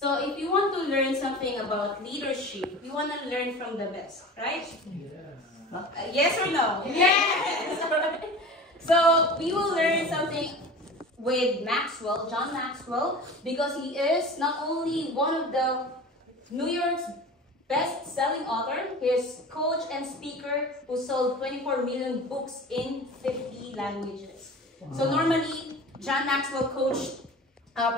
So if you want to learn something about leadership, you want to learn from the best, right? Yeah. Yes or no? Yes! So we will learn something with Maxwell, John Maxwell, because he is not only one of the New York's best-selling author, he is coach and speaker who sold 24 million books in 50 languages. Wow. So normally, John Maxwell coached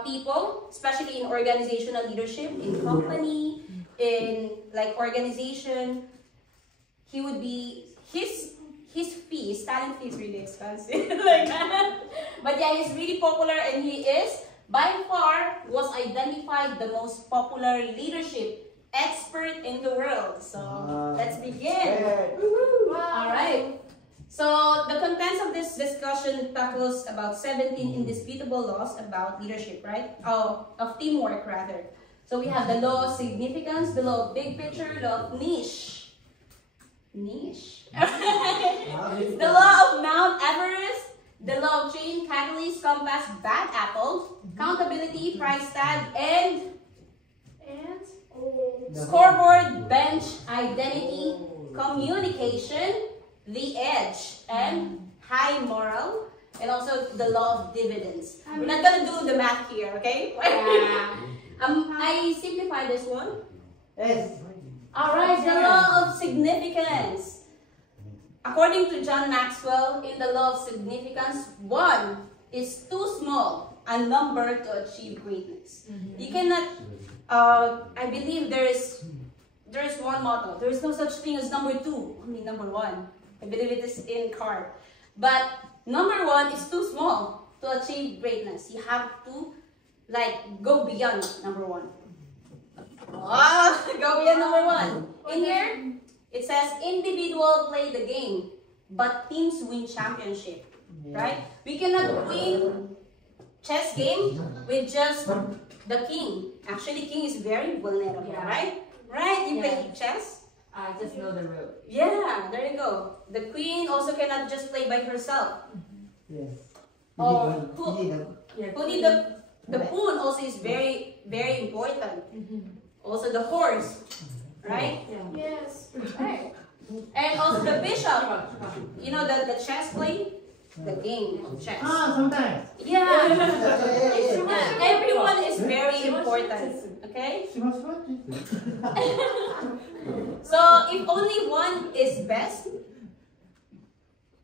people, especially in organizational leadership, in company, in like organization. He would be his fee, his talent fee is really expensive, like that. But yeah, he's really popular, and he is by far was identified the most popular leadership expert in the world. So let's begin. Wow. All right. So the contents of this discussion tackles about 17 indisputable laws about leadership, right? Of teamwork, rather. So we have the law of significance, the law of big picture, the law of niche. Niche. The law of Mount Everest, the law of chain, catalyst, compass, bad apple, accountability, price tag, and scoreboard, bench, identity, communication, the edge, and high moral, and also the law of dividends. We're not gonna do the math here, okay? I simplify this one. Yes. All right, the law of significance. According to John Maxwell, in the law of significance, 1 is too small a number to achieve greatness. You cannot. I believe there is one motto. There is no such thing as number 2, only number 1. I believe it is in card. But number 1 is too small to achieve greatness. You have to go beyond number 1. Go beyond number 1. In here, it says individual play the game, but teams win championship. Right? We cannot win chess game with just the king. Actually, king is very vulnerable, right? Right? You play chess? I just know the rule. Yeah, there you go. The queen also cannot just play by herself. Yes. Or the pawn also is very, very important. Also the horse, right? Yes. Right. And also the bishop. You know the chess play? The game of chess. Sometimes. Yeah. Everyone is very important. Okay? So if only one is best,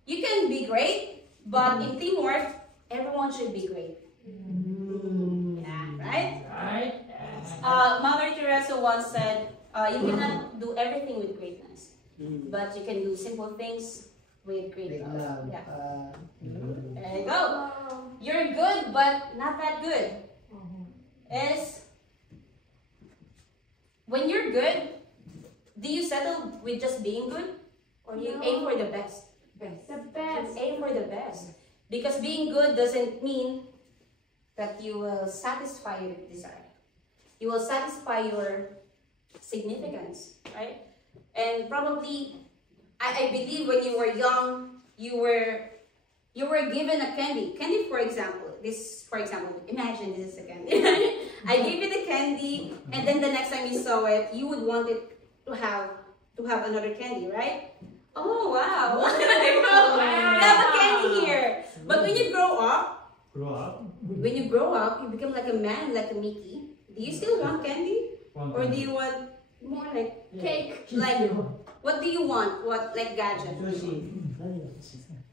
you can be great, but in teamwork, everyone should be great. Yeah, right? Mother Teresa once said, you cannot do everything with greatness, but you can do simple things with great love. Yeah. There you go. You're good, but not that good. Is when you're good, do you settle with just being good, or you aim for the best? The best. You aim for the best, because being good doesn't mean that you will satisfy your desire. You will satisfy your significance, right? And probably, I believe when you were young, you were given a candy. Candy, for example. Imagine this is a candy. I give you the candy, and then the next time you saw it, you would want it to have another candy, right? Oh wow! We have a candy here. But when you grow up, you become like a man, like a Mickey. Do you still want candy? Or do you want more like cake? Like, what do you want? What, like gadget?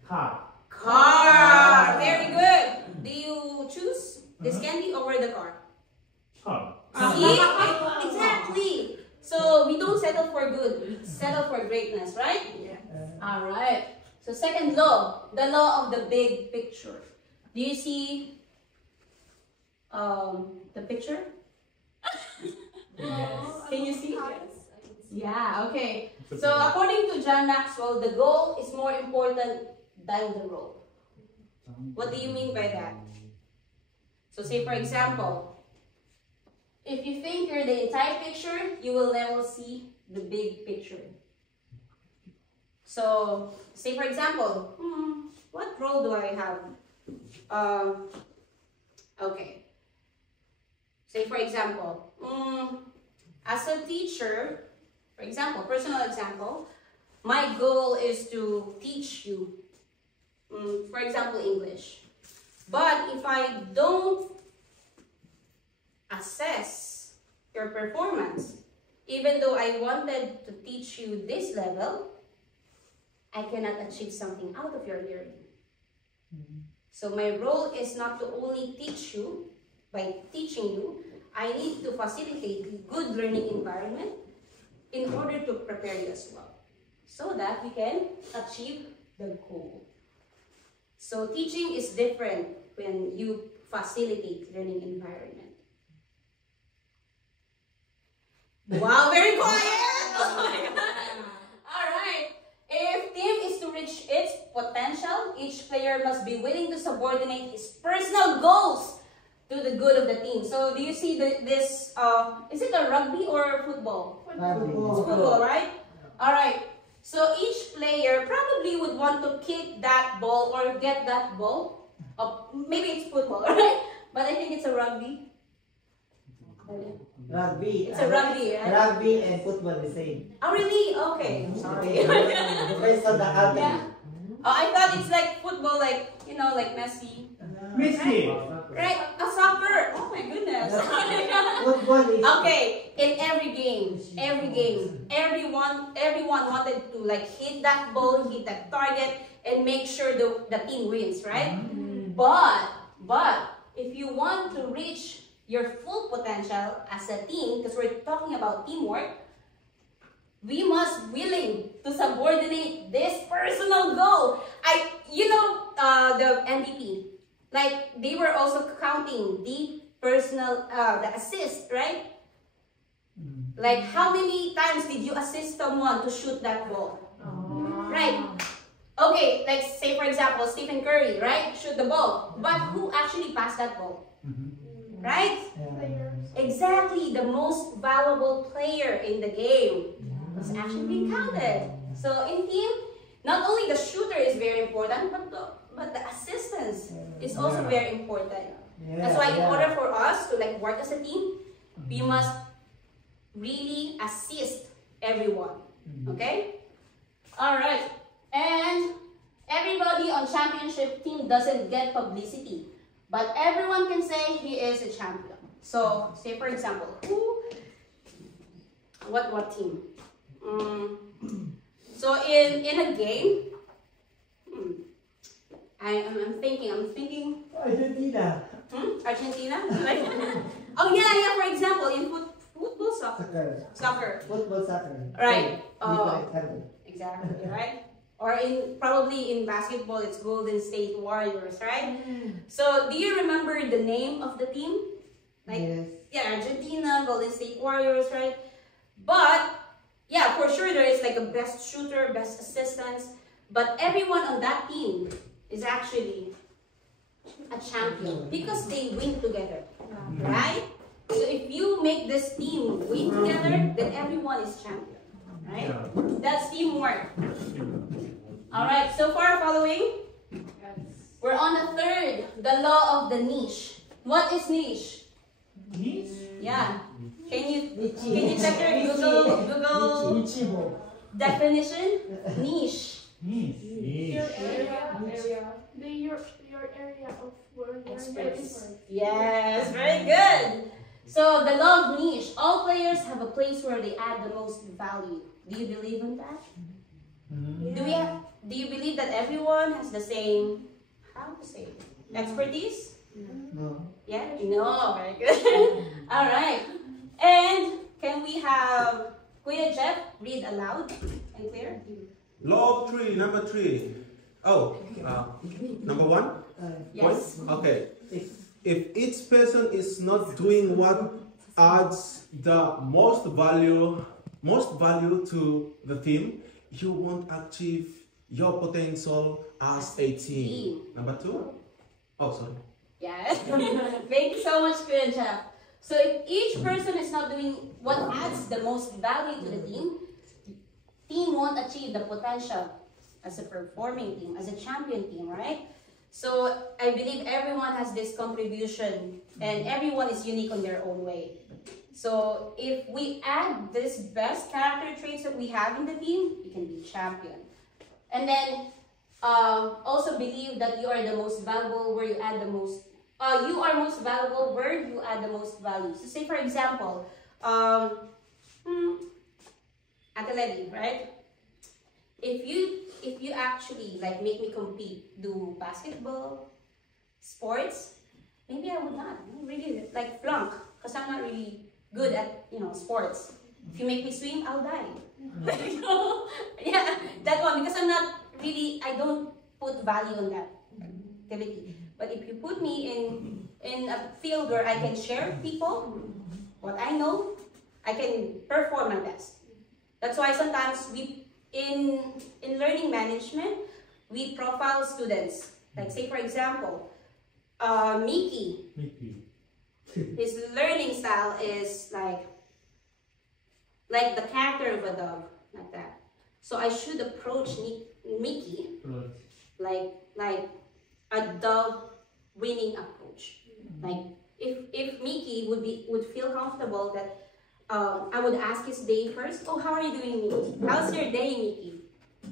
Car! Very good. Do you choose this candy over the car? See? Exactly. So we don't settle for good. We settle for greatness, right? Yeah. All right. So second law, the law of the big picture. Do you see the picture? Can you see? Yeah, okay. So according to John Maxwell, the goal is more important than the role. What do you mean by that? So say for example, if you think you're the entire picture, you will never see the big picture. So say for example, what role do I have? Okay. Say for example, as a teacher, for example, personal example, my goal is to teach you, for example, English. But if I don't assess your performance, even though I wanted to teach you this level, I cannot achieve something out of your learning. So my role is not to only teach you. By teaching you, I need to facilitate a good learning environment in order to prepare you as well, so that we can achieve the goal. So teaching is different when you facilitate learning environment. Wow, very quiet! Oh my God. Alright. If team is to reach its potential, each player must be willing to subordinate his personal goals to the good of the team. So do you see this, is it a rugby or football? Rugby. It's football, right? Alright. So each player probably would want to kick that ball or get that ball. Maybe it's football, right? But I think it's a rugby. Rugby. It's a rugby, right? Rugby and football the same. Oh, really? Okay. Sorry. Depends on the country. Yeah. Oh, I thought it's like football, like, you know, like Messi. Messi. Right? A soccer. Oh my goodness. Football is. Okay. In every game, everyone wanted to like hit that ball, hit that target, and make sure the team wins, right? But if you want to reach your full potential as a team, because we're talking about teamwork, we must willing to subordinate this personal goal. The MVP, like they were also counting the personal, the assist, right? Like how many times did you assist someone to shoot that ball? Right? Okay, like say for example, Stephen Curry, right? Shoot the ball. But who actually passed that ball? Right? Exactly, the most valuable player in the game was actually being counted. So in team, not only the shooter is very important, but the assistance is also very important. That's why in order for us to like work as a team, we must really assist everyone. Okay? Alright. And everybody on championship team doesn't get publicity. But everyone can say he is a champion. So, say for example, what team? So in a game, I'm thinking. Argentina. Argentina? Like, oh yeah. For example, in football, soccer. Football, soccer. Right. Exactly. Right. Or probably in basketball, it's Golden State Warriors, right? So, do you remember the name of the team? Like, yes. Yeah, Argentina, Golden State Warriors, right? But, yeah, for sure there is like a best shooter, best assistants. But everyone on that team is actually a champion because they win together, right? So, if you make this team win together, then everyone is champion, right? That's teamwork. Alright, so far following, we're on the third, the law of the niche. What is niche? Niche? Yeah. Can you check your Google definition? Niche. Your area. Your area of work. Yes, very good. So the law of niche. All players have a place where they add the most value. Do you believe in that? Do you believe that everyone has the same, how to say, expertise? No. Yeah? No, very good. Alright. And can we have Kuya Jeff read aloud and clear? Law of three, number 3. Oh, number 1? Yes. Okay. If each person is not doing what adds the most value to the team, you won't achieve your potential as a team. Number 2? Oh, sorry. Yes. Thank you so much, Kuya Jeff. So if each person is not doing what adds the most value to the team won't achieve the potential as a performing team, as a champion team, right? So I believe everyone has this contribution and everyone is unique on their own way. So if we add this best character traits that we have in the team, you can be champion. And then also believe that you are the most valuable where you add the most. You are most valuable where you add the most value. So say for example, athletic, right? If you actually like make me compete, do basketball, sports, maybe I would not really like flunk because I'm not really good at sports. If you make me swim, I'll die. Yeah, that one because I don't put value on that activity. But if you put me in a field where I can share with people what I know, I can perform my best. That's why sometimes we in learning management we profile students. Like say for example, Mickey. His learning style is like the character of a dog, like that. So I should approach Mickey like a dog winning approach. Like if Mickey would feel comfortable that I would ask his day first. Oh, how are you doing, Mickey? How's your day, Mickey?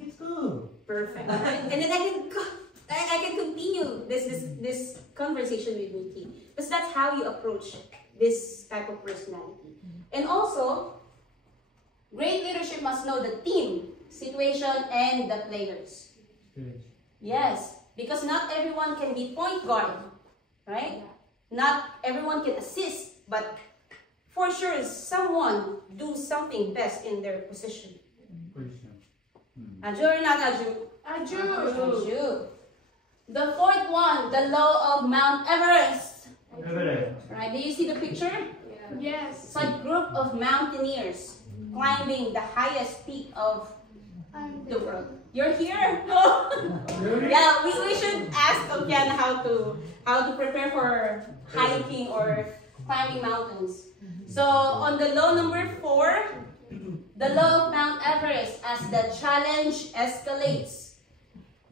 It's good. Perfect. And then I can continue this conversation with Mickey because that's how you approach this type of personality. And also, great leadership must know the team, situation, and the players. Yes, because not everyone can be point guard, right? Not everyone can assist, but for sure someone do something best in their position. Aju or not Aju? Aju. Aju. The fourth one, the law of Mount Everest. Right, do you see the picture? Yes. It's a group of mountaineers climbing the highest peak of the world. You're here? Yeah, we should ask Okiana how to prepare for hiking or climbing mountains. So on the law number 4, the law of Mount Everest, as the challenge escalates,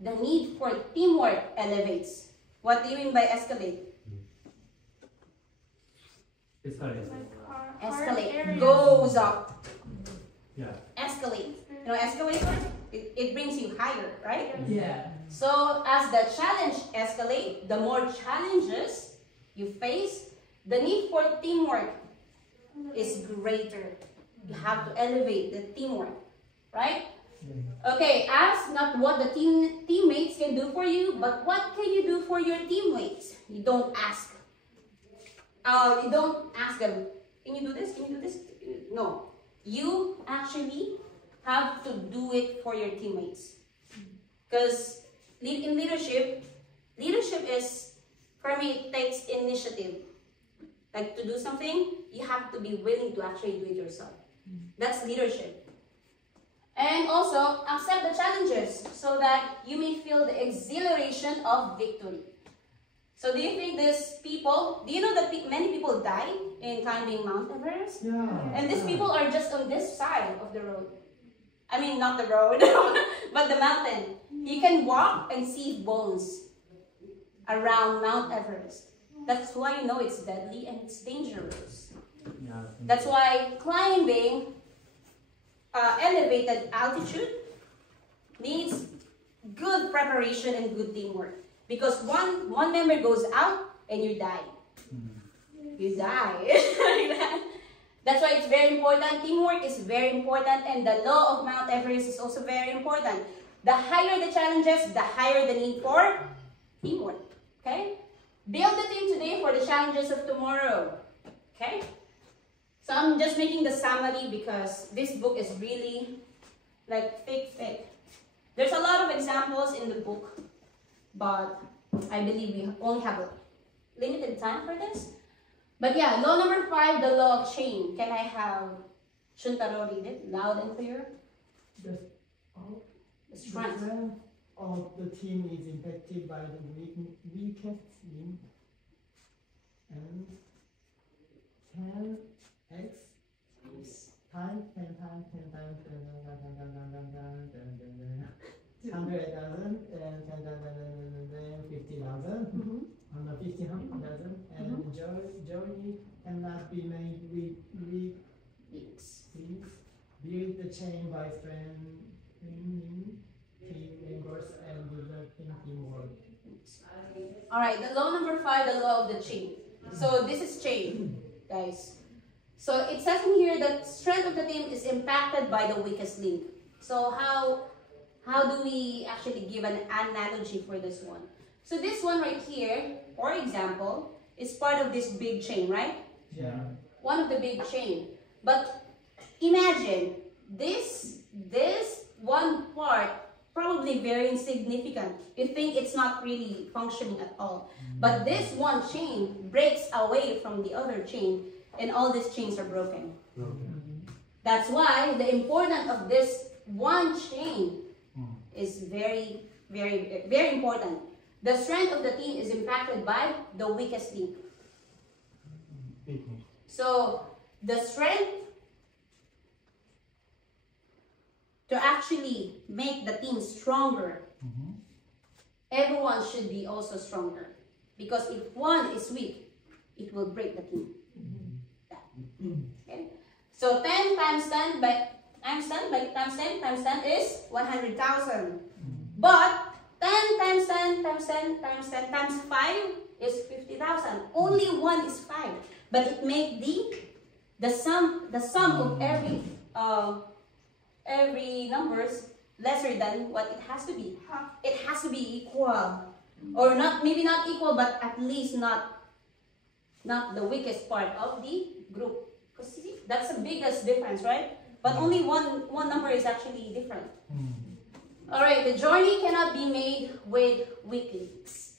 the need for teamwork elevates. What do you mean by escalate? Escalate. Goes up. Yeah. Escalate. You know escalator? It brings you higher, right? Yeah. So as the challenge escalates, the more challenges you face, the need for teamwork is greater. You have to elevate the teamwork, right? Okay, ask not what the teammates can do for you, but what can you do for your teammates? You don't ask. You don't ask them, can you do this? Can you do this? No. You actually have to do it for your teammates. Because in leadership is, for me, it takes initiative. Like to do something, you have to be willing to actually do it yourself. That's leadership. And also, accept the challenges so that you may feel the exhilaration of victory. So do you think do you know that many people die in climbing Mount Everest? Yeah. And these people are just on this side of the road. I mean, not the road, but the mountain. You can walk and see bones around Mount Everest. That's why you know it's deadly and it's dangerous. That's why climbing elevated altitude needs good preparation and good teamwork. Because one member goes out and you die. You die. That's why it's very important. Teamwork is very important, and the law of Mount Everest is also very important. The higher the challenges, the higher the need for teamwork. Okay? Build the team today for the challenges of tomorrow. Okay? So I'm just making the summary because this book is really like thick. There's a lot of examples in the book, but I believe we only have a limited time for this. But yeah, law number 5, the law of chain. Can I have Shuntaro read it loud and clear? The strength of the team is impacted by the weakest link, and 10x times 10 times 10 times 100,000 and 50,000 on the 50,000 and joy journey cannot be made with weak Links. links. Build the chain by strengthening team members and developing teamwork. All right, the law number 5, the law of the chain. So this is chain, guys. So it says in here that strength of the team is impacted by the weakest link. So how do we actually give an analogy for this one? So this one right here, for example, is part of this big chain, right? Yeah. One of the big chain. But imagine this one part probably very insignificant. You think it's not really functioning at all. But this one chain breaks away from the other chain and all these chains are broken. That's why the importance of this one chain is very, very, very important. The strength of the team is impacted by the weakest link. So the strength to actually make the team stronger, everyone should be also stronger. Because if one is weak, it will break the team. Okay? So 10 times 10 by times 10 by times 10 times 10 is 100,000. But 10 times 10 times 10 times 10 times 5 is 50,000. Only one is 5. But it makes the sum of every numbers lesser than what it has to be. It has to be equal. Or not, maybe not equal, but at least not the weakest part of the group. Because see, that's the biggest difference, right? But only one number is actually different. Alright, the journey cannot be made with weak links.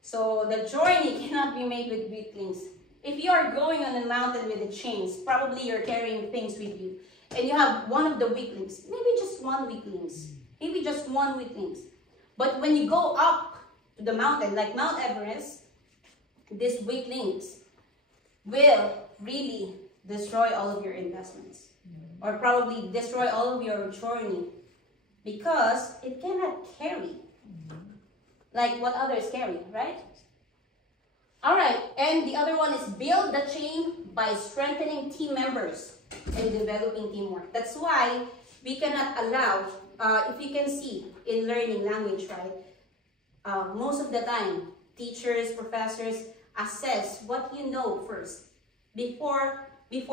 So the journey cannot be made with weak links. If you are going on a mountain with the chains, probably you're carrying things with you. And you have one of the weak links. Maybe just one weak links. Maybe just one weak links. But when you go up to the mountain, like Mount Everest, these weak links will really destroy all of your investments. Or probably destroy all of your journey. Because it cannot carry like what others carry, right? Alright, and the other one is build the chain by strengthening team members and developing teamwork. That's why we cannot allow, if you can see in learning language, right? Most of the time, teachers, professors assess what you know first before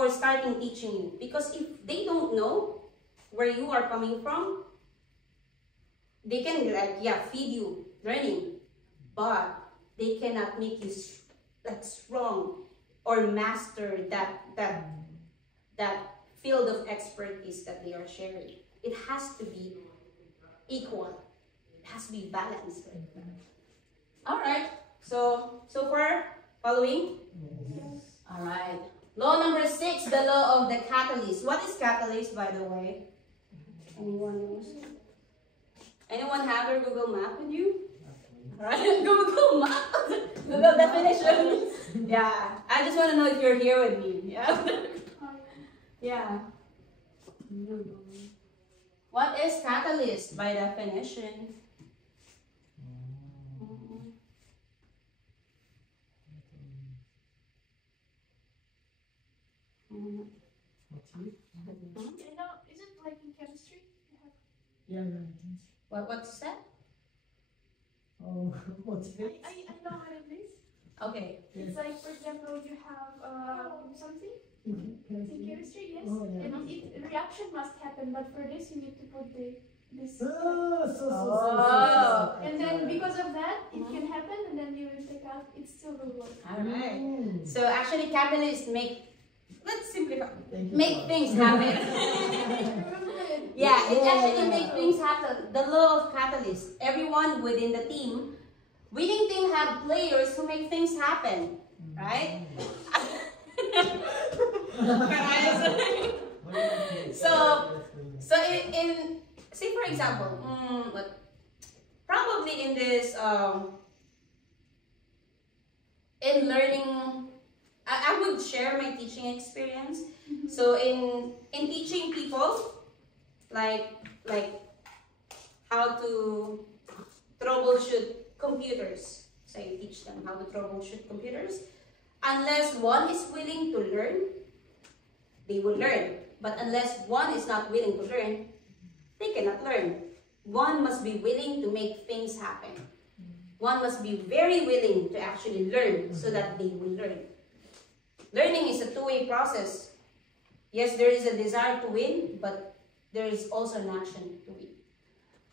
starting teaching you. Because if they don't know where you are coming from, they can feed you learning, but they cannot make you strong or master that field of expertise that they are sharing. It has to be equal. It has to be balanced. All right. So far, following? Yes. All right. Law number 6, the law of the catalyst. What is catalyst, by the way? Anyone knows? Anyone have their Google Map with you? Right? Google Map? Google definition? Yeah. I just want to know if you're here with me. Yeah. Yeah. What is catalyst by definition? Is it like in chemistry? Yeah. What's that? Oh, motivate. I know what it is. Okay. It's like, for example, you have something in chemistry, yes, Oh, yeah. and a reaction must happen, but for this you need to put this. And then because of that, it can happen, and then you will take out. It still will work. All right. So actually, catalyst let's simplify. Make Things happen. Yeah, it actually makes things happen. The law of catalyst. Everyone within the team, winning team have players who make things happen, right? So in say for example, probably in this in learning, I would share my teaching experience. So in teaching people, like how to troubleshoot computers. So I teach them how to troubleshoot computers. unless one is willing to learn, they will learn. But unless one is not willing to learn, they cannot learn. One must be willing to make things happen. One must be very willing to actually learn so that they will learn. Learning is a two-way process. Yes, there is a desire to win, but there is also an action to win.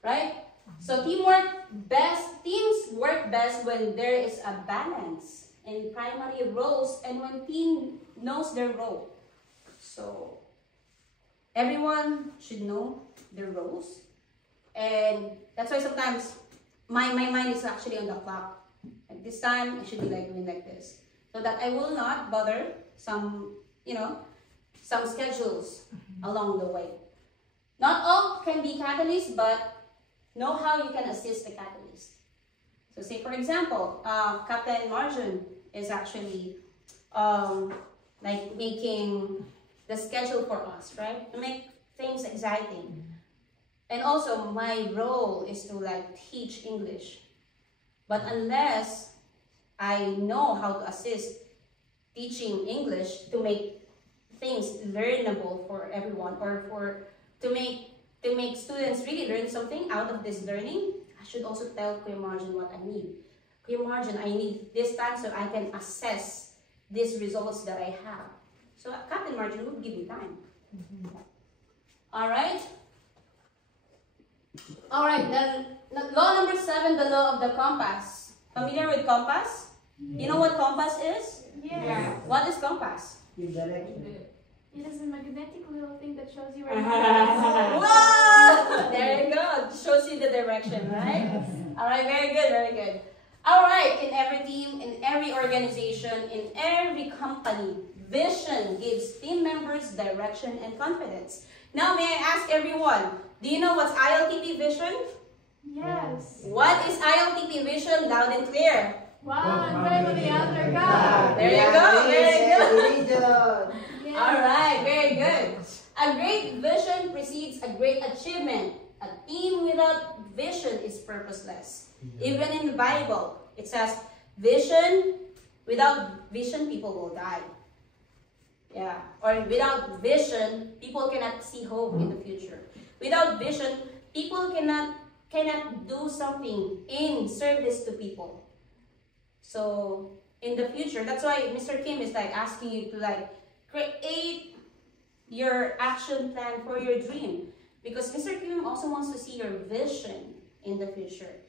Right? So teams work best when there is a balance in primary roles and when team knows their role. So everyone should know their roles. And that's why sometimes my mind is actually on the clock. At this time, I should be like doing like this. So that I will not bother some schedules along the way. Not all can be catalysts, but know how you can assist the catalyst. So say for example, Captain Marjan is actually like making the schedule for us, right? To make things exciting. And also my role is to like teach English. But unless I know how to assist teaching English to make things learnable for everyone, or to make students really learn something out of this learning, I should also tell Kuya Marjan what I need. Kuya Marjan, I need this time so I can assess these results that I have. So Captain Marjan would give me time. Alright? Alright, then law number 7, the law of the compass. Familiar with compass? You know what compass is? Yeah. What is compass? It is a magnetic little thing that shows you where you're Whoa! There you go. It shows you the direction, right? Alright, very good, very good. Alright, in every team, in every organization, in every company, vision gives team members direction and confidence. Now, may I ask everyone, do you know what's ILTP vision? Yes. What is ILTP vision? Loud and clear. One family under God. There you go, very good. Yes. Alright, very good. A great vision precedes a great achievement. A team without vision is purposeless. Even in the Bible, it says, without vision, people will die. Yeah, or without vision, people cannot see hope in the future. Without vision, people cannot do something in service to people. So in the future, that's why Mr. Kim is like asking you to like create your action plan for your dream, because Mr. Kim also wants to see your vision in the future,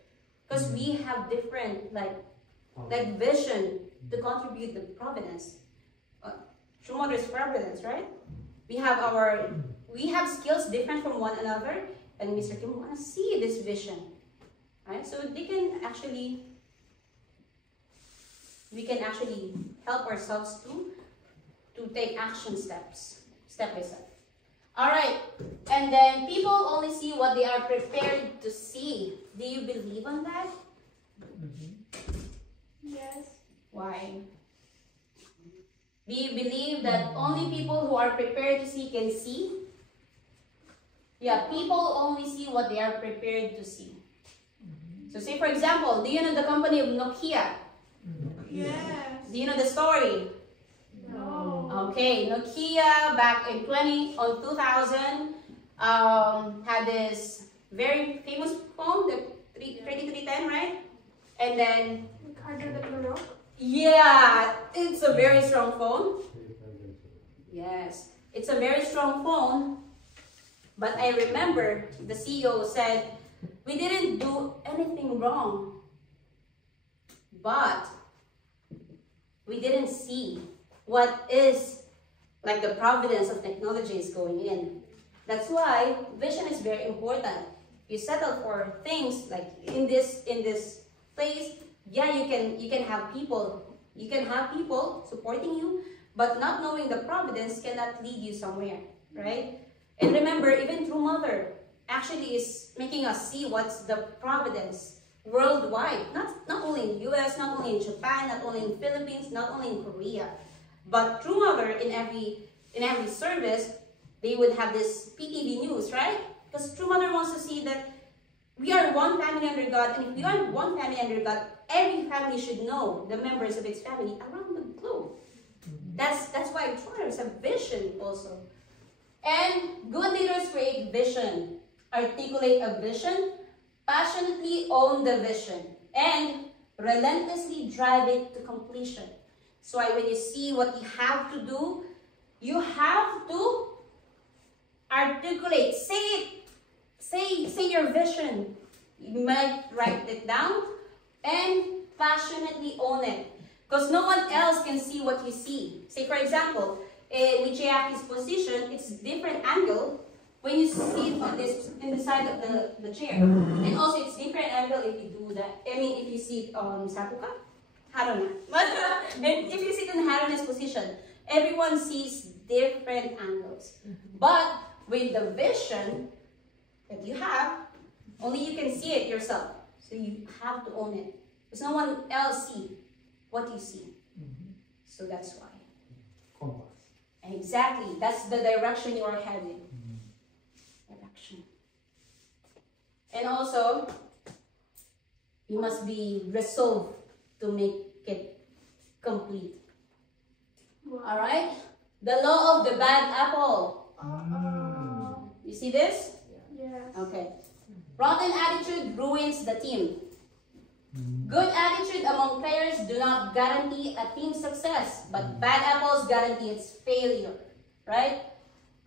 because we have different like vision to contribute to providence. True Mother is providence, right? We have skills different from one another, and Mr. Kim wants to see this vision, right? So we can actually help ourselves to take action steps, step by step. All right, and then people only see what they are prepared to see. Do you believe on that? Yes. Why? Do you believe that only people who are prepared to see can see? Yeah, people only see what they are prepared to see. So say for example, do you know the company of Nokia? Yes. Do you know the story? No. Okay, Nokia back in 2000 had this very famous phone, the 3310, right? And then Ricardo de Claro. yeah, it's a very strong phone. Yes, it's a very strong phone. But I remember the CEO said, we didn't do anything wrong, but we didn't see what is like the providence of technology is going in. That's why vision is very important. You settle for things like in this place. Yeah, you can have people supporting you, but not knowing the providence cannot lead you somewhere, right? And remember, even True Mother actually is making us see what's the providence worldwide. Not only in the US, not only in Japan, not only in the Philippines, not only in Korea. But True Mother, in every service, they would have this PTV news, right? Because True Mother wants to see that we are one family under God, and if we are one family under God, every family should know the members of its family around the globe. That's why trainers have vision also. And good leaders create vision, articulate a vision, passionately own the vision, and relentlessly drive it to completion. So when you see what you have to do, you have to articulate, say it, say your vision. You might write it down and passionately own it. Because no one else can see what you see. Say for example, in Michiaki's position, it's different angle when you see it on this in the side of the chair. And also it's different angle if you do that. I mean if you see it on Sapuka, Haruna. And if you sit in Haruna's position, everyone sees different angles. But with the vision that you have, only you can see it yourself. So you have to own it. Because no one else sees what you see. So that's why. Compass. Exactly. That's the direction you are heading. Direction. And also, you must be resolved to make it complete. Alright? The law of the bad apple. You see this? Yes. Okay. Rotten attitude ruins the team. Good attitude among players do not guarantee a team's success, but bad apples guarantee its failure, right?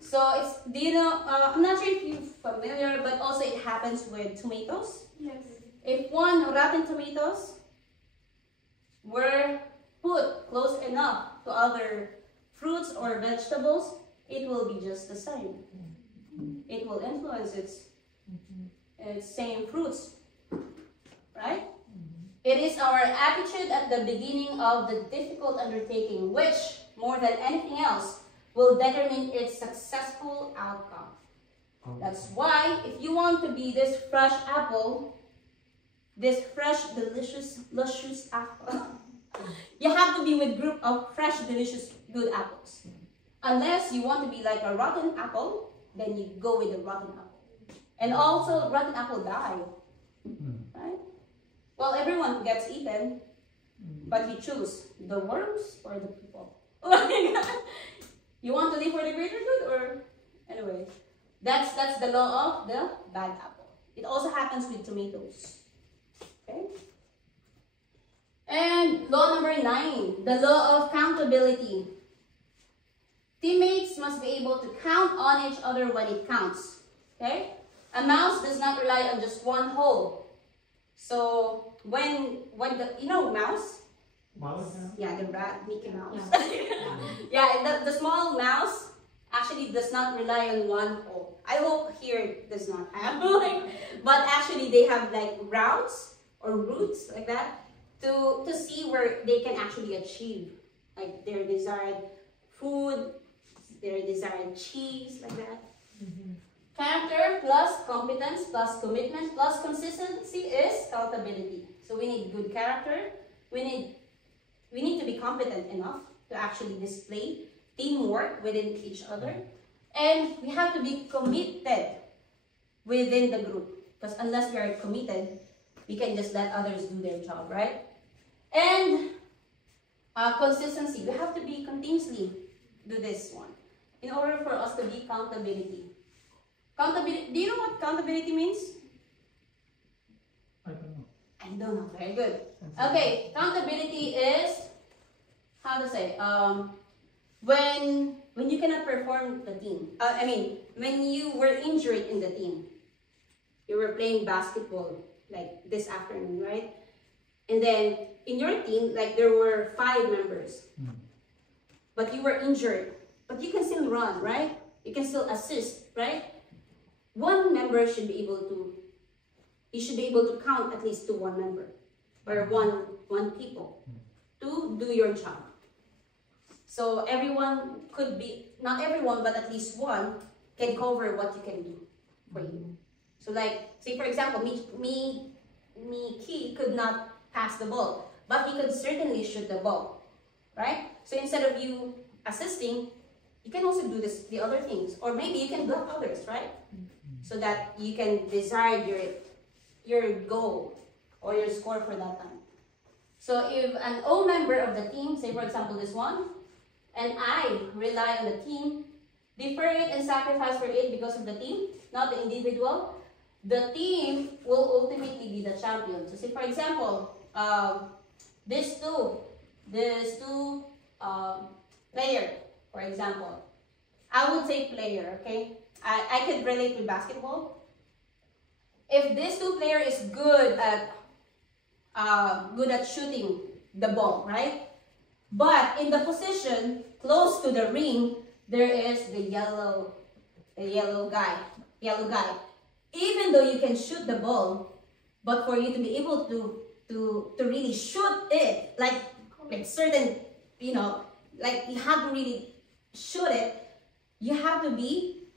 So it's, do you know, I'm not sure if you're familiar, but also it happens with tomatoes. Yes. If one rotten tomatoes were put close enough to other fruits or vegetables, it will be just the same. It will influence its same fruits, right? It is our attitude at the beginning of the difficult undertaking which, more than anything else, will determine its successful outcome. That's why, if you want to be this fresh apple, this fresh, delicious, luscious apple, you have to be with a group of fresh, delicious, good apples. Unless you want to be like a rotten apple, then you go with the rotten apple. And also, rotten apple die, right? Well, everyone gets eaten, but you choose the worms or the people. You want to live for the greater good, or anyway? That's the law of the bad apple. It also happens with tomatoes. Okay. And law number 9, the law of accountability. Teammates must be able to count on each other when it counts. Okay? A mouse does not rely on just one hole. So when the mouse? Mouse? Yeah, the rat, Mickey Mouse. Yeah, the small mouse actually does not rely on one hole. I hope here it does not have but actually they have like routes or routes like that to see where they can actually achieve like their desired food, their desired cheese, like that. Character plus competence plus commitment plus consistency is accountability. So we need good character. We need to be competent enough to actually display teamwork within each other. And we have to be committed within the group. Because unless we are committed, we can just let others do their job, right? And consistency. We have to be continuously do this one in order for us to be accountability. Accountability. Do you know what accountability means? I don't know. I don't know. Very good. Okay, accountability is how to say when you cannot perform the team. I mean, when you were injured in the team, you were playing basketball like this afternoon, right? And then in your team, like there were 5 members, but you were injured, but you can still run, right? You can still assist, right? One member should be able to. You should be able to count at least to one member or one people to do your job. So everyone could be, not everyone, but at least one can cover what you can do for you. So like, say for example, me Key could not pass the ball, but he could certainly shoot the ball, right? So instead of you assisting, you can also do the other things, or maybe you can block others, right? So that you can desire your goal or your score for that time. So if an O member of the team, say for example this one, and I rely on the team, defer it and sacrifice for it because of the team, not the individual, the team will ultimately be the champion. So say for example, these two player, for example, I would say player, okay? I could relate with basketball. If this two player is good at shooting the ball, right? But in the position close to the ring, there is the yellow guy. Even though you can shoot the ball, but for you to be able to really shoot it, like certain, like you have to really shoot it,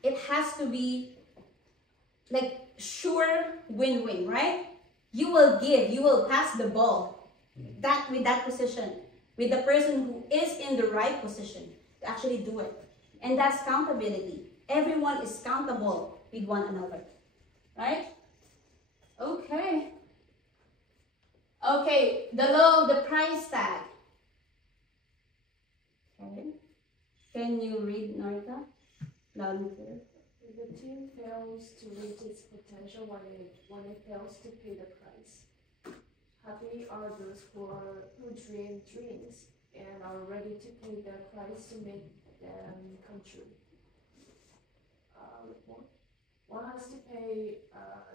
it has to be like sure win-win, right? You will pass the ball with that position, with the person who is in the right position to actually do it. And that's accountability. Everyone is accountable with one another, right? Okay, the law of the price tag. Okay, can you read, Narita? Loud and clear. The team fails to reach its potential when it fails to pay the price. Happy are those who dream dreams and are ready to pay the price to make them come true. One has to pay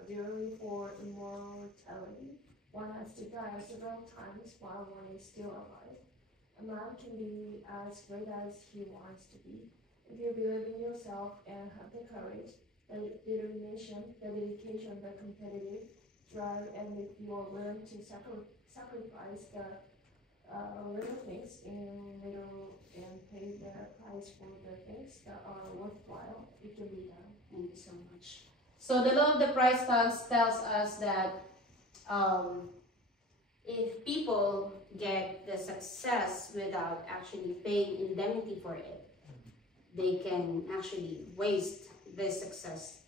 dearly for immortality. One has to die several times while one is still alive. A man can be as great as he wants to be. If you believe in yourself and have the courage, the determination, the dedication, the competitive drive, and if you are willing to sacrifice the little things in little and pay the price for the things that are worthwhile, it can be done. Thank you so much. So the law of the price tag tells us that if people get the success without actually paying indemnity for it, they can actually waste this success.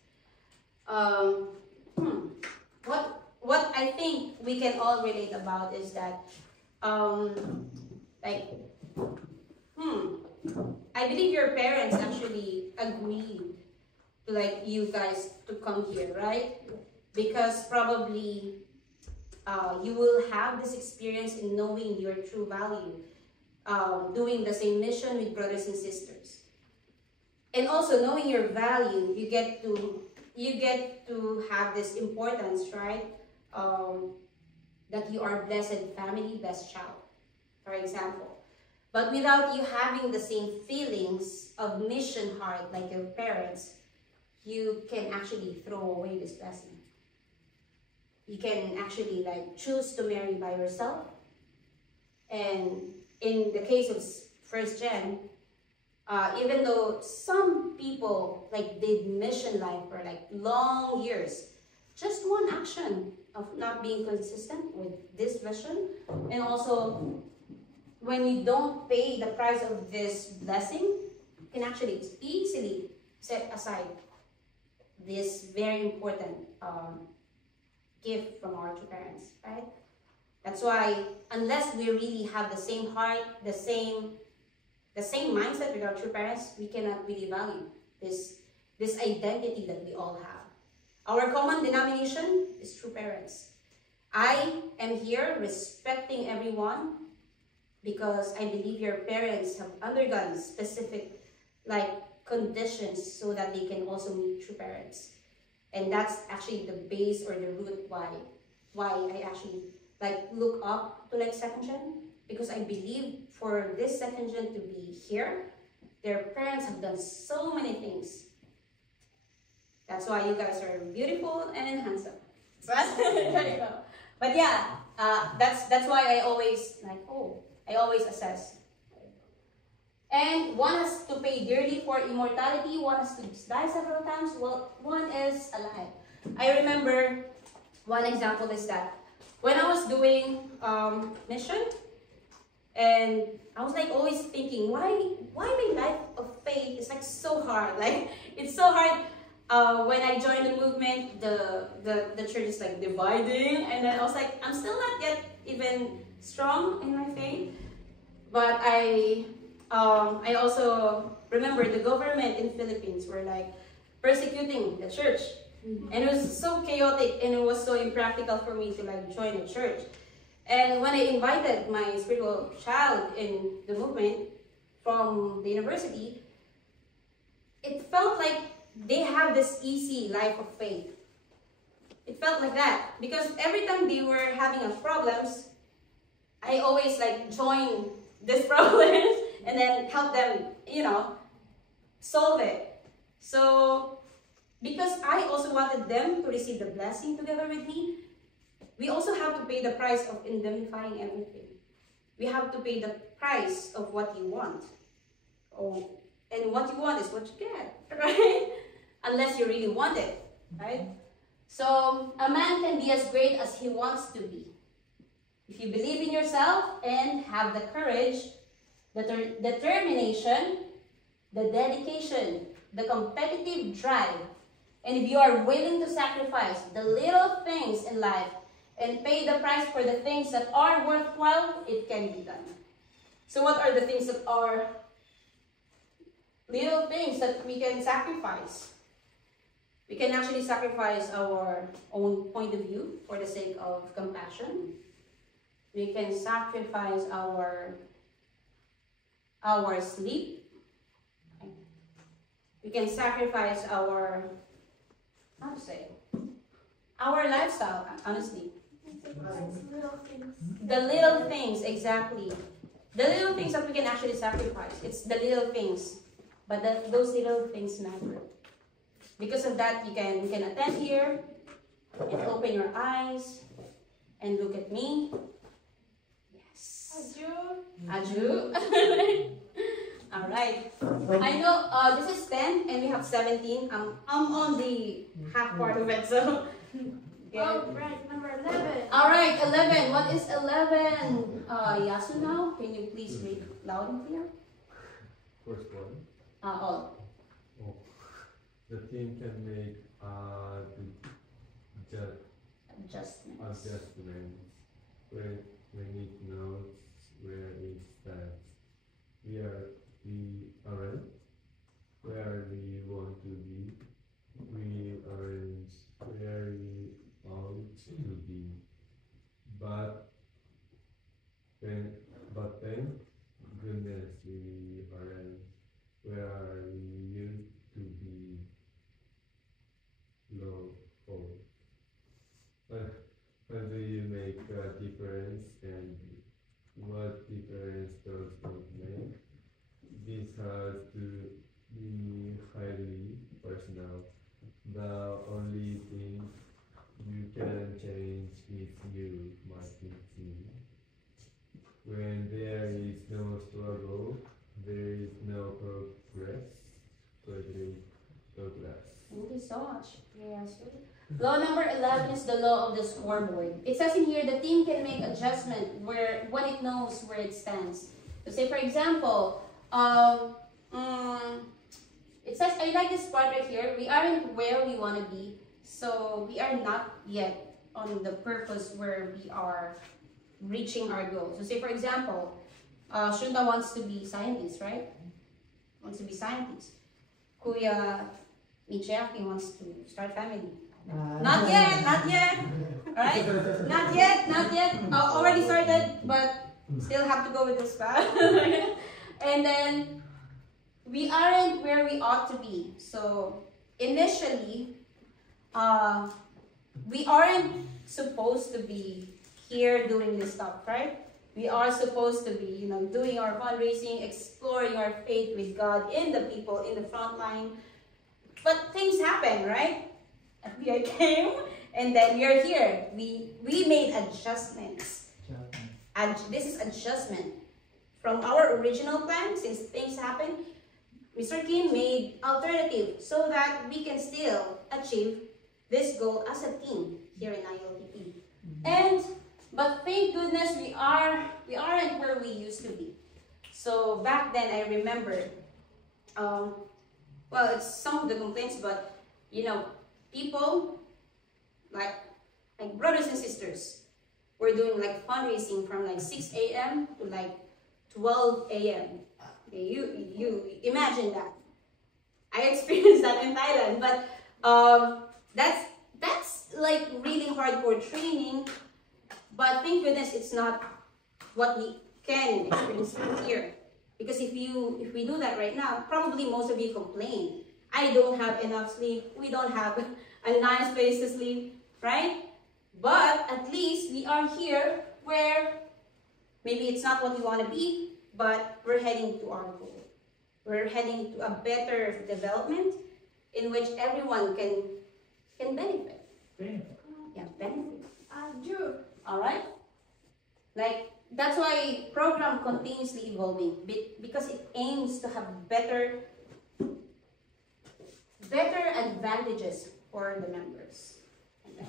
What I think we can all relate about is that, I believe your parents actually agreed to you guys to come here, right? Because probably you will have this experience in knowing your true value, doing the same mission with brothers and sisters. And also knowing your value, you get to have this importance, right? That you are blessed family, blessed child, for example. But without you having the same feelings of mission heart like your parents, you can actually throw away this blessing. You can actually choose to marry by yourself. And in the case of First Gen, even though some people did mission life for long years, just one action of not being consistent with this vision, and also when you don't pay the price of this blessing, you can actually easily set aside this very important gift from our two parents, right? That's why unless we really have the same heart, the same mindset with our true parents, we cannot really value this identity that we all have. Our common denomination is true parents. I am here respecting everyone because I believe your parents have undergone specific conditions so that they can also meet true parents. And that's actually the base or the root why I actually look up to second gen, because I believe for this second gen to be here, their parents have done so many things. That's why you guys are beautiful and handsome. But yeah, that's why I always I always assess. And one has to pay dearly for immortality, one has to die several times, well, one is alive. I remember one example is that when I was doing mission, and I was always thinking, why my life of faith is so hard? It's so hard. When I joined the movement, the church is dividing, and then I was I'm still not yet even strong in my faith, but I I also remember the government in Philippines were like persecuting the church. And it was so chaotic and it was so impractical for me to like join a church. And when I invited my spiritual child in the movement from the university, it felt like they have this easy life of faith. It felt like that because every time they were having a problems, I always like join this problems and then help them, you know, solve it. So because I also wanted them to receive the blessing together with me, we also have to pay the price of indemnifying everything. We have to pay the price of what you want. Oh, and what you want is what you get, right? Unless you really want it, right? So a man can be as great as he wants to be. If you believe in yourself and have the courage, the determination, the dedication, the competitive drive, and if you are willing to sacrifice the little things in life and pay the price for the things that are worthwhile, it can be done. So what are the things that are little things that we can sacrifice? We can actually sacrifice our own point of view for the sake of compassion. We can sacrifice our sleep. We can sacrifice our, how to say, our lifestyle, honestly. Little things. The little things, exactly. The little things that we can actually sacrifice. It's the little things. But those little things matter. Because of that, you can attend here and open your eyes and look at me. Yes. Aju. All right. I know this is 10 and we have 17. I'm on the half part of it, so. Oh, right, number 11. All right, 11. What is 11? Yasu now, can you please read loud and clear? First one. All. Oh. The team can make Adjustments. adjustments when it knows where it stands. We aren't where we want to be. We aren't where we ought to be. But thank goodness we aren't where we used to be. Low. How do you make a difference, and what difference does it make? This has to be highly personal. The only thing you can change is you, Martin. When there is no struggle, there is no progress. Thank you so much. Yasu. Law number 11 is the law of the scoreboard. It says in here the team can make adjustment when it knows where it stands. So say for example, it says, I like this part right here. We aren't where we want to be, so we are not yet on the purpose where we are reaching our goal. So say for example, Shunta wants to be scientist, right? Wants to be scientist. Kuya Michiaki wants to start family. Not yet, right? Not yet. Already started, but still have to go with this path. And then we aren't where we ought to be. So initially, we aren't supposed to be here doing this stuff, right? We are supposed to be, doing our fundraising, exploring our faith with God in the people in the front line. But things happen, right? FBI came, and then we are here. We made adjustments. And this is adjustment from our original plan. Since things happen, Mr. Kim made alternative so that we can still achieve this goal as a team here in ILTP. But thank goodness we aren't where we used to be. So back then I remember, well, it's some of the complaints, but people like brothers and sisters were doing like fundraising from like 6 a.m. to like 12 a.m. Okay, you imagine that. I experienced that in Thailand, but that's like really hardcore training. But thank goodness it's not what we can experience here. Because if we do that right now, probably most of you complain. I don't have enough sleep. We don't have a nice place to sleep, right? But at least we are here where maybe it's not what we want to be, but we're heading to our goal. We're heading to a better development in which everyone can benefit. Yeah, benefit. Drew. All right? Like, that's why program continuously evolving because it aims to have better advantages for the members. Okay.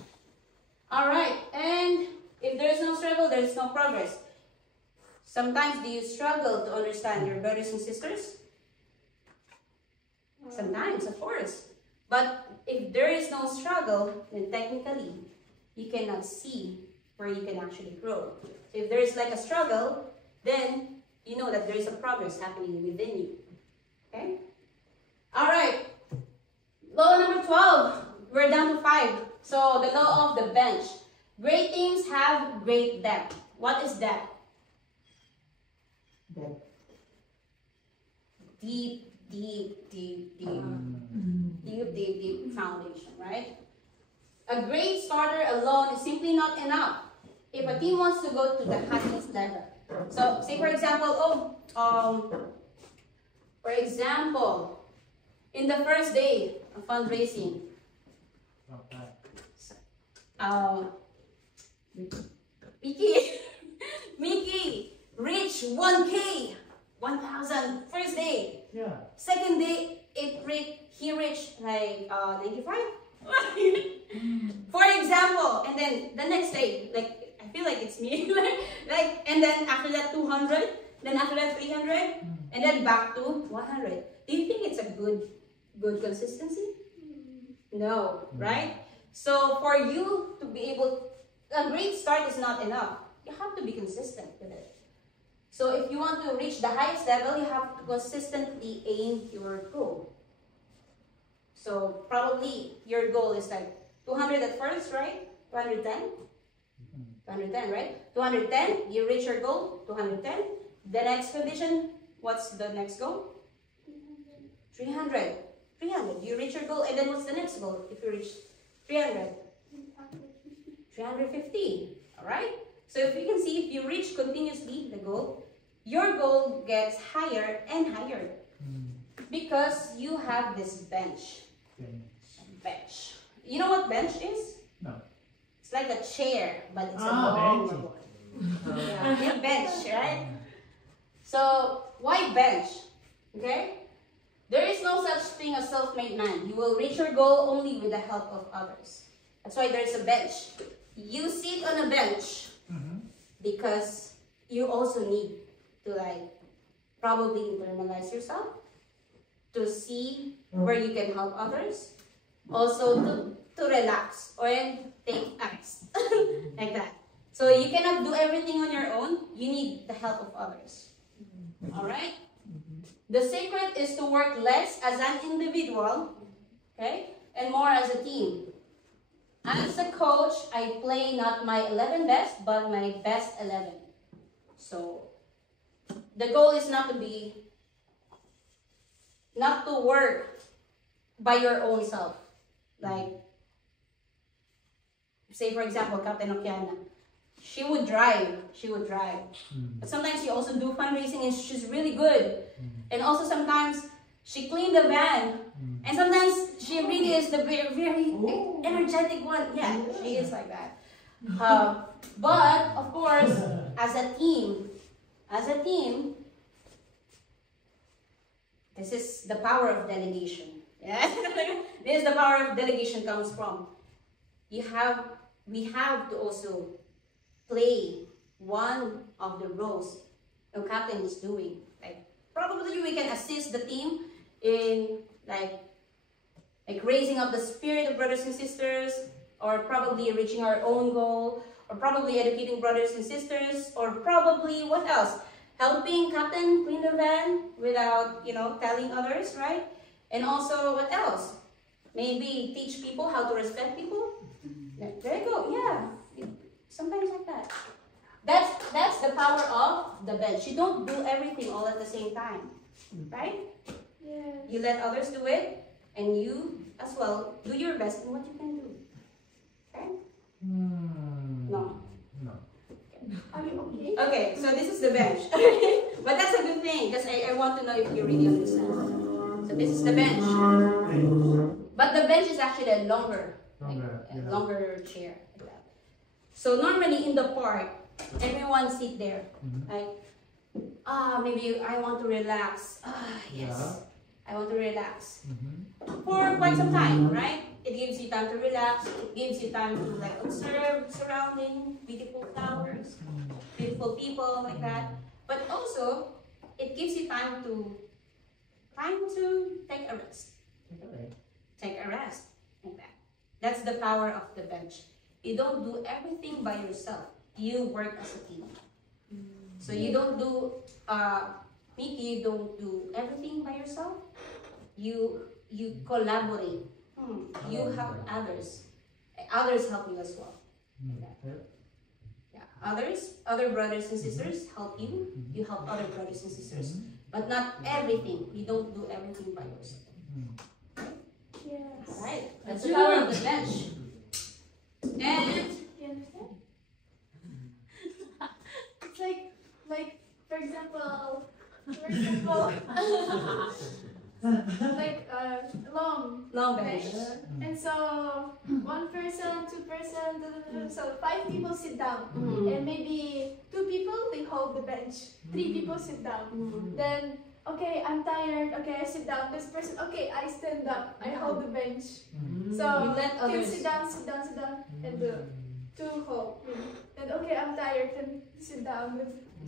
All right, and if there's no struggle, there's no progress. Sometimes do you struggle to understand your brothers and sisters? Sometimes, of course. But if there is no struggle, then technically, you cannot see where you can actually grow. So if there is like a struggle, then you know that there is a progress happening within you. Okay? All right. Law number 12. We're down to 5. So the law of the bench. Great teams have great depth. What is that? Deep foundation, right? A great starter alone is simply not enough if a team wants to go to the highest level. So, say for example, in the first day of fundraising, Mickey reached 1K, 1,000 first day. Yeah. Second day, he reached like 95. For example, and then the next day, like I feel like it's me, and then after that 200, then after that 300, and then back to 100. Do you think it's a good consistency? No, right? So for you to be able, a great start is not enough. You have to be consistent with it. So if you want to reach the highest level, you have to consistently aim your goal. So probably your goal is like 200 at first, right? 210? 210, right? 210, you reach your goal, 210. The next condition, what's the next goal? 300. 300, you reach your goal, and then what's the next goal if you reach 300? 350, all right? So if you can see, if you reach continuously the goal, your goal gets higher and higher because you have this bench. Bench. You know what bench is? No. It's like a chair, but it's a longer one. Yeah, bench, right? So why bench? Okay? There is no such thing as self-made man. You will reach your goal only with the help of others. That's why there's a bench. You sit on a bench because you also need to probably internalize yourself, to see where you can help others, also to relax or take acts like that. So you cannot do everything on your own. You need the help of others. All right? The secret is to work less as an individual, okay, and more as a team. As a coach, I play not my 11 best, but my best 11. So the goal is not to work by your own self. Like, say for example, Captain Okiana. She would drive. But sometimes she also do fundraising and she's really good. And also sometimes she cleaned the van. And sometimes she really is the very, very energetic one. Yeah, she is like that. But of course, as a team, this is the power of delegation. Yeah? This is the power of delegation comes from. We have to also play one of the roles the captain is doing. Like probably we can assist the team in like raising up the spirit of brothers and sisters, or probably reaching our own goal, or probably educating brothers and sisters, or probably what else? helping captain clean the van without, telling others, right? And also, what else? Maybe teach people how to respect people. There you go. Yeah, sometimes like that. That's the power of the bench. You don't do everything all at the same time, right? Yes. You let others do it, and you as well do your best in what you can do. Okay? No. No. Are you okay? Okay, so this is the bench. But that's a good thing because I want to know if you really understand. So this is the bench. But the bench is actually a longer longer chair. Like that. So normally in the park, everyone sit there. Like, maybe I want to relax. Yes. I want to relax. For quite some time, right? It gives you time to relax. It gives you time to observe surrounding, beautiful flowers, beautiful people like that. But also, it gives you time to take a rest. Take a rest like that. That's the power of the bench. You don't do everything by yourself. You work as a team. So you don't do, Mickey, you don't do everything by yourself. You collaborate. You help others. Others help you as well. Yeah. Other brothers and sisters help you. You help other brothers and sisters. But not everything. You don't do everything by yourself. Yes. Alright. That's the power of the bench. And You understand? It's like for example, like long bench. And so 1 person, 2 person, so 5 people sit down, and maybe 2 people they hold the bench, 3 people sit down. Then okay, I'm tired. Okay, I sit down. This person, okay, I stand up. I hold the bench. So You let okay, others- sit down, and the 2 hold. And okay, I'm tired. And sit down.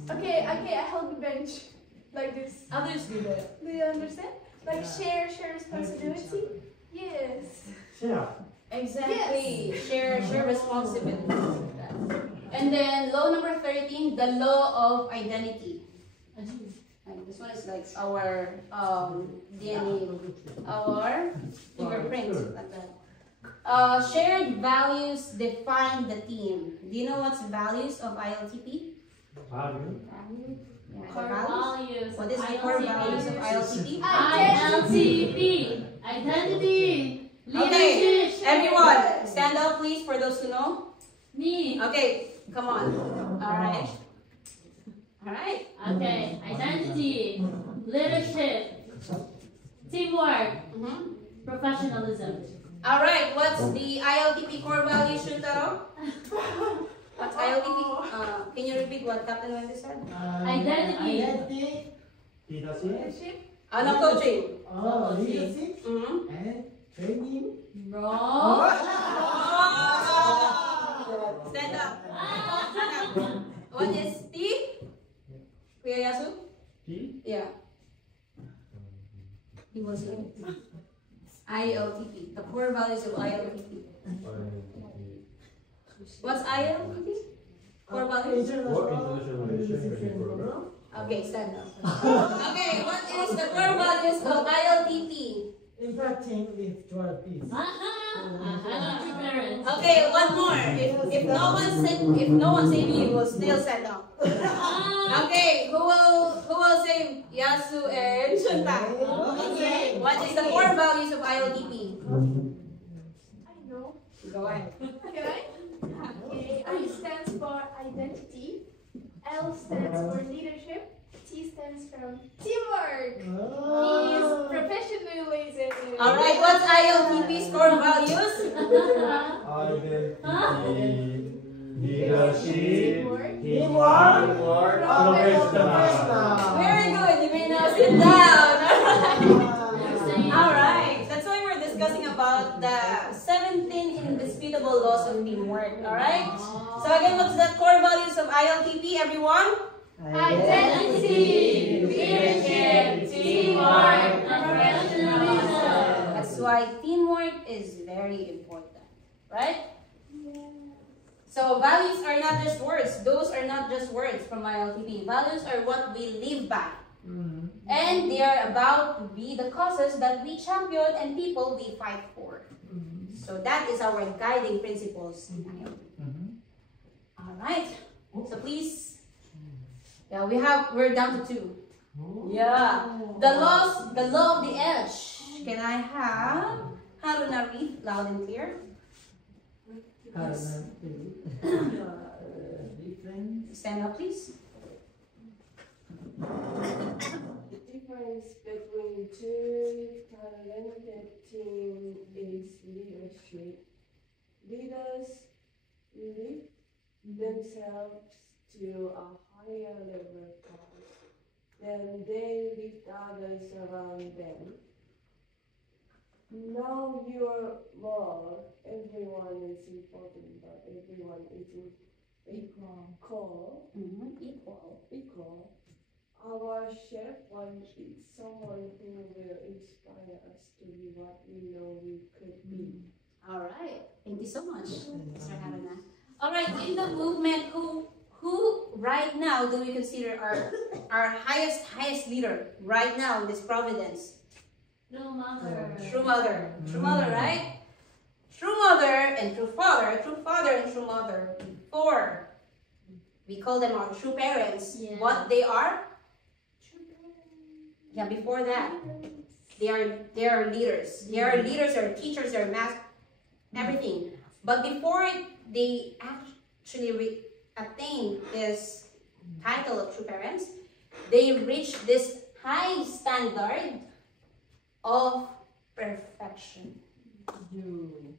Okay, I hold the bench like this. Others do that. Do you understand? Like share responsibility. Yes. Share. Exactly. Share responsibility. And then law number 13, the law of identity. And this one is like our DNA, our fingerprint, like that. Shared values define the team. Do you know what's values of ILTP? Value. Yeah, the Core values. values. What is the core values of ILTP? ILTP. Identity. Okay, Leadership. everyone, stand up please for those who know. Me. Okay, come on. Alright. Alright. Okay. Identity. Leadership. Teamwork. Professionalism. Alright, what's the ILTP core values, Shuntaro? What's ILTP? Can you repeat what Captain Wendy said? Identity. Identity. Leadership. Leadership. No coaching. Leadership and training. Bro. Stand up. What is T? Kuya Yasu? T. Yeah. He was here. ILTP, the core values of ILTP. What's ILTP? Core values? International relationship program. Okay, stand up. Okay, what is the core values of ILTP? Impacting with world peace. Okay, one more. If no one save you, you will still stand up. Okay, who will save Yasu and Shunta? Okay. What is the core values of ILTP? I know. Go ahead. Can I? Okay. I stands for identity. L stands for leadership. T stands for teamwork. E is professionalism. Alright, what's ILTP's core values? Identity, leadership, Teamwork. professional. Very good, you may now sit down. Alright, that's why we're discussing about the 17 indisputable laws of teamwork. Alright? So again, what's the core values of ILTP, everyone? Identity. Leadership. Teamwork. Professionalism. That's why teamwork is very important. Right? So values are not just words. Those are not just words from my LTP. Values are what we live by. And they are about to be the causes that we champion and people we fight for. So that is our guiding principles in IoT. All right. So please, yeah, we're down to 2. Yeah. The law of the edge. Can I have Haruna read loud and clear? Stand up, please. The difference between two talented teams is leadership. Leaders lift themselves to a higher level first, then they lift others around them. Know your role. Everyone is important, but everyone isn't equal. Equal. Our chef wants someone who will inspire us to be what we know we could be. All right. Thank you so much, Mr. Haruna. All right. In the movement, who right now do we consider our highest leader right now in this Providence? True mother. True mother. True mother, right? True mother and true father. True father and true mother. Before, we call them our true parents. Yeah. What they are? Yeah, before that, they are leaders. They are leaders, they are teachers, they are math, everything. But before they actually attain this title of true parents, they reach this high standard of perfection.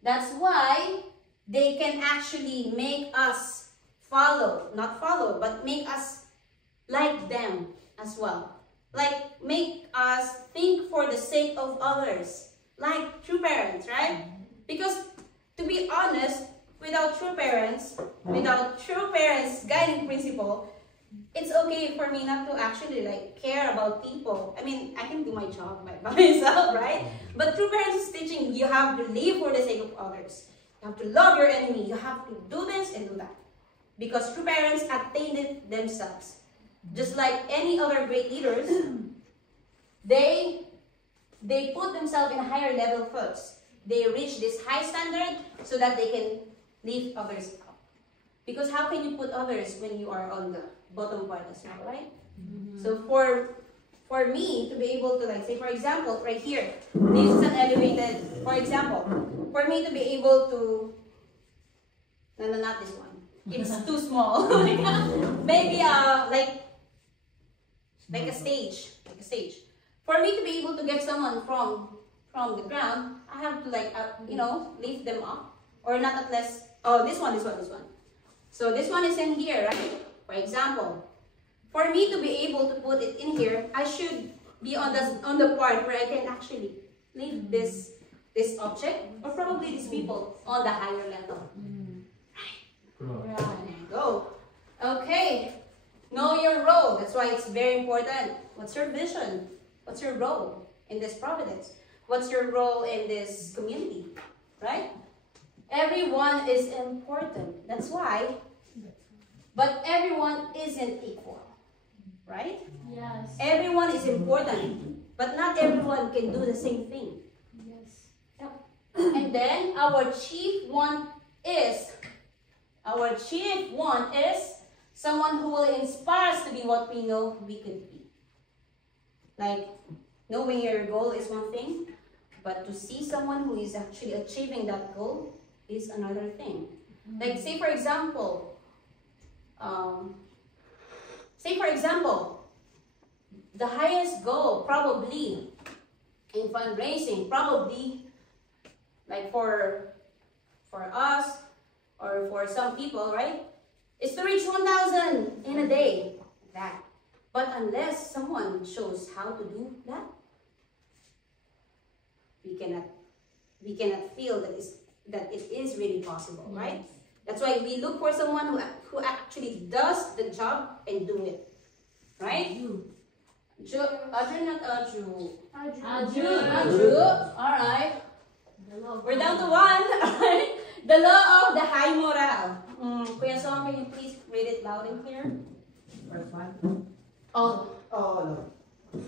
That's why they can actually make us not follow, but make us like them as well. Like, make us think for the sake of others. Like true parents, right? Because, to be honest, without true parents guiding principle, it's okay for me not to actually like care about people. I mean, I can do my job by myself, right? But true parents is teaching you have to live for the sake of others. You have to love your enemy. You have to do this and do that. Because true parents attained it themselves. Just like any other great leaders, they put themselves in a higher level first. They reach this high standard so that they can lift others up. Because how can you put others when you are on the bottom part as well, right? So for me to be able to, like, say for example, right here, this is an elevated, for example, for me to be able to, no, not this one. It's too small. Maybe like a stage. For me to be able to get someone from the ground, I have to lift them up, or not at least. Oh, this one. So this one is in here, right? For example, for me to be able to put it in here, I should be on the part where I can actually lift this object, or probably these people on the higher level. Right. There you go. Okay. Know your role. That's why it's very important. What's your vision? What's your role in this Providence? What's your role in this community? Right? Everyone is important. That's why. But everyone isn't equal. Right? Yes. Everyone is important. But not everyone can do the same thing. Yes. Yep. And then our chief one is someone who will inspire us to be what we know we could be. Like, knowing your goal is one thing, but to see someone who is actually achieving that goal is another thing. Like, say for example, the highest goal probably in fundraising, probably like for us or for some people, right? Is to reach 1,000 in a day. That. But unless someone shows how to do that, we cannot feel that it is really possible, right? That's why we look for someone who actually does the job and do it, right? Aju. All right. We're down to 1. The law of the high moral. Kuya Song, can you please read it loud and clear? First one. Oh, Oh, no.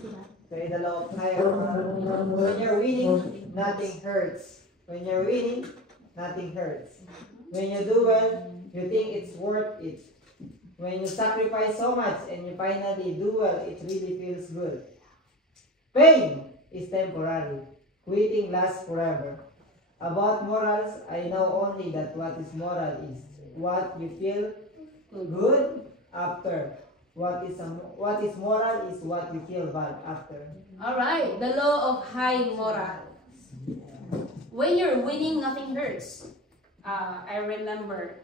Okay, the law of higher moral. When you're winning, nothing hurts. When you're winning, nothing hurts. When you do well, you think it's worth it. When you sacrifice so much and you finally do well, it really feels good. Pain is temporary. Quitting lasts forever. About morals, I know only that what is moral is what you feel good after. What is moral is what you feel bad after. alright. The law of high morals. When you're winning, nothing hurts. I remember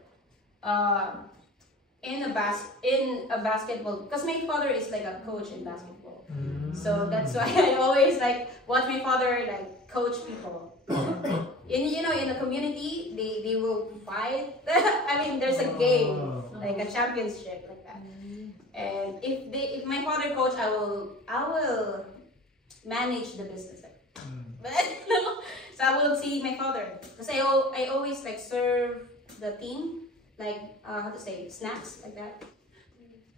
in a basketball, because my father is like a coach in basketball. So that's why I always like watch my father like coach people. In the community, they will fight. I mean, there's a game like a championship like that. And if my father coach, I will manage the business. But so I will see my father because I always like serve the team like how to say snacks like that.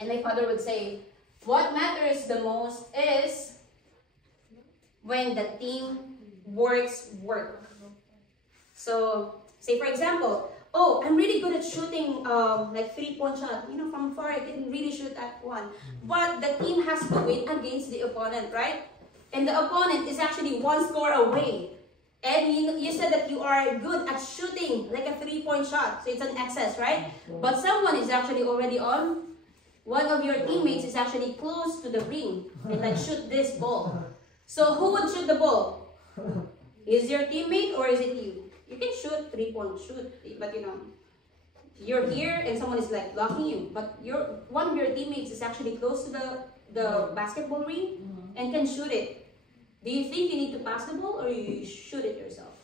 And my father would say, what matters the most is when the team work. So, say for example, oh, I'm really good at shooting like 3-point shot. From far I can really shoot that one. But the team has to win against the opponent, right? And the opponent is actually 1 score away. And you said that you are good at shooting like a 3-point shot. So it's an excess, right? But someone is actually already on. One of your teammates is actually close to the ring and like shoot this ball. So who would shoot the ball? Is your teammate or is it you? You can shoot 3-point shoot, but you're here and someone is like blocking you. But one of your teammates is actually close to the basketball ring and can shoot it. Do you think you need to pass the ball or you shoot it yourself?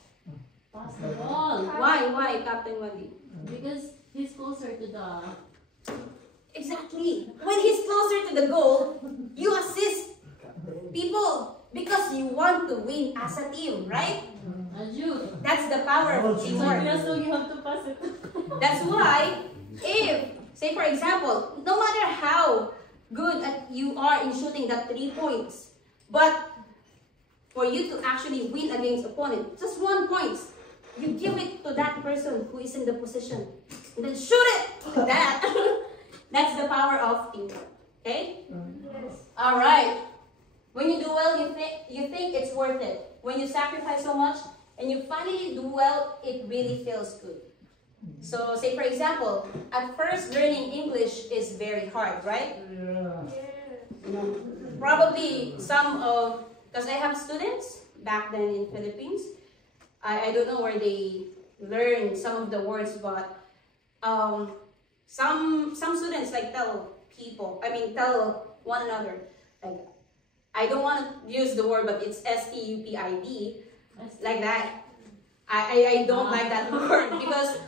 Pass the ball. Why, Captain Wendy? Because he's closer to the... Exactly. When he's closer to the goal, you assist people because you want to win as a team, right? That's the power of teamwork. So you have to pass it. That's why, if, say for example, no matter how good you are in shooting that 3 points, but for you to actually win against opponent, just 1 point, you give it to that person who is in the position, and then shoot it like that. That's the power of teamwork. Okay? Yes. All right. When you do well, you think it's worth it. When you sacrifice so much and you finally do well, it really feels good. So, say for example, at first learning English is very hard, right? Yeah. Probably because I have students back then in Philippines. I don't know where they learn some of the words, but some students like tell one another, like, I don't want to use the word, but it's stupid, like that. I don't like that word because,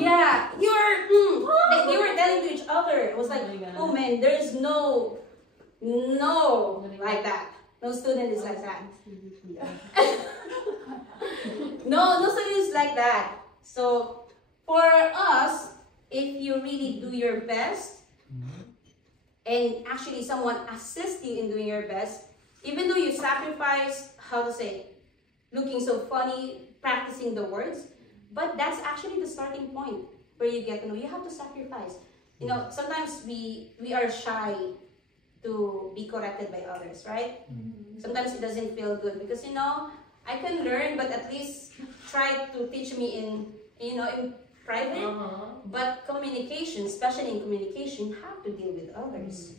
yeah, they were telling to each other. It was like, oh man, there's no like that. No student is like that. No student is like that. So for us, if you really do your best, and actually someone assists you in doing your best, even though you sacrifice, looking so funny, practicing the words, but that's actually the starting point where you get to know. You have to sacrifice. Sometimes we are shy to be corrected by others, right? Sometimes it doesn't feel good because I can learn, but at least try to teach me in private. But communication, especially in communication, you have to deal with others.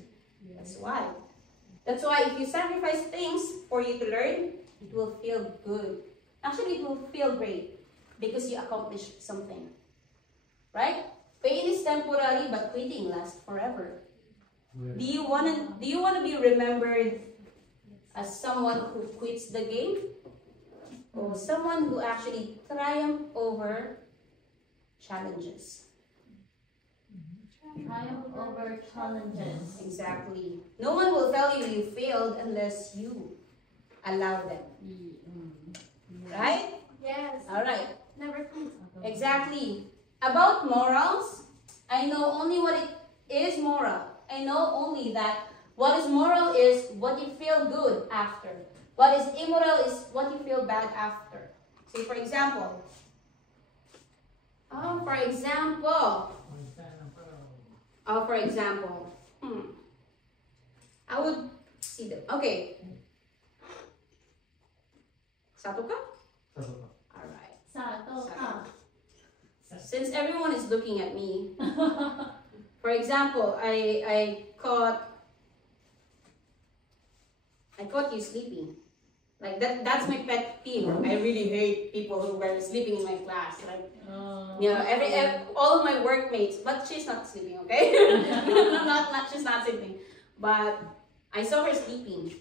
That's why if you sacrifice things for you to learn, it will feel good. Actually, it will feel great because you accomplished something, right? Pain is temporary, but quitting lasts forever. Do you want to be remembered as someone who quits the game, or someone who actually triumph over challenges? Triumph over challenges. Exactly. No one will tell you you failed unless you allow them. Right? Yes. All right. Never quit. Exactly. About morals, I know only what it is moral. I know only that what is moral is what you feel good after. What is immoral is what you feel bad after. Say for example, I would see them. Okay. Satu ka? Alright. Sato ka. Since everyone is looking at me, for example, I caught you sleeping. Like that's my pet peeve. I really hate people who were sleeping in my class. Like you know, all of my workmates, but she's not sleeping, okay? She's not sleeping. But I saw her sleeping.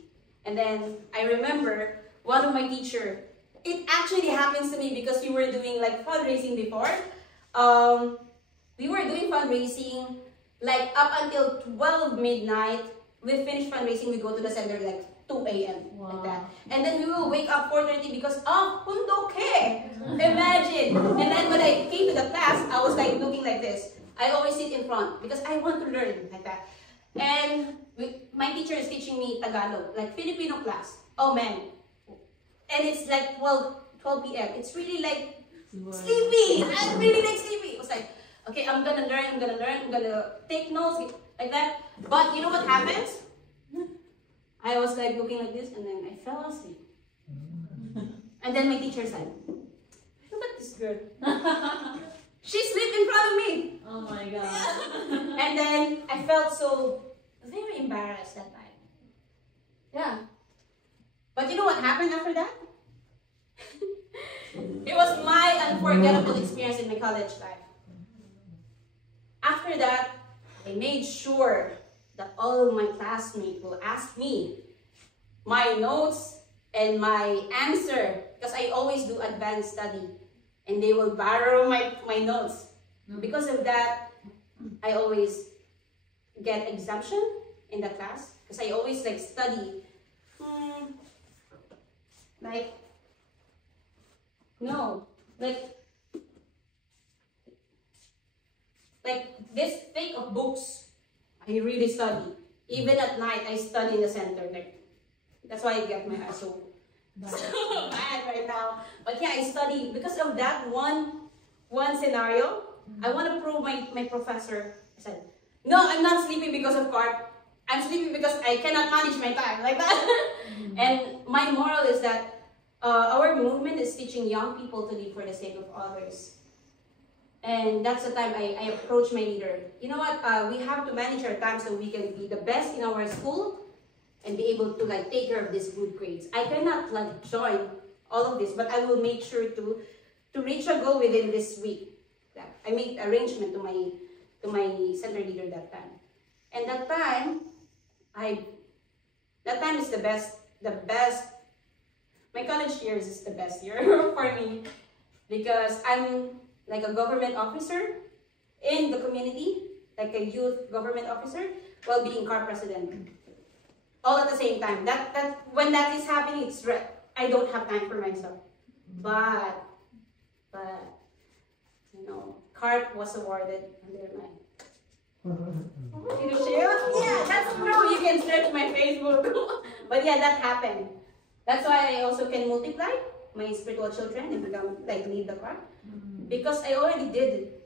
And then I remember one of my teacher, it actually happens to me because we were doing like fundraising before. We were doing fundraising like up until 12 midnight. We finished fundraising, we go to the center like 2 a.m. Wow. like that. And then we will wake up 4:30 because of pundoke. Imagine. And then when I came to the class, I was like looking like this. I always sit in front because I want to learn like that. And my teacher is teaching me Tagalog, like Filipino class. Oh man. And it's like 12 p.m. It's really like sleepy. I'm really like sleepy. I was like, okay, I'm gonna learn, I'm gonna take notes, like that. But you know what happens? I was like looking like this and then I fell asleep. And then my teacher said, look at this girl. She slept in front of me. Oh my god. And then I felt so very embarrassed that night. Yeah. But you know what happened after that? It was my unforgettable experience in my college life. After that, I made sure that all of my classmates will ask me my notes and my answer because I always do advanced study and they will borrow my notes. Because of that, I always get exemption in the class because I always like study like this thick of books. I really study. Even at night, I study in the center. Like, that's why I get my eyes so bad right now. But yeah, I study because of that one scenario. I want to prove my professor. I said, no, I'm not sleeping because of CARP. I'm sleeping because I cannot manage my time like that. And my moral is that our movement is teaching young people to live for the sake of others. And that's the time I approach my leader. You know what? We have to manage our time so we can be the best in our school and be able to like take care of these good grades. I cannot like join all of this, but I will make sure to reach a goal within this week. Yeah, I made arrangement to my center leader that time. And that time is the best. My college years is the best year for me because I'm like a government officer in the community, like a youth government officer, while being CAR president. All at the same time. When that is happening, it's right. I don't have time for myself. But you know, CARP was awarded under my yeah, that's true. You can search my Facebook. But yeah, that happened. That's why I also can multiply my spiritual children and become like lead the CARP. Because I already did it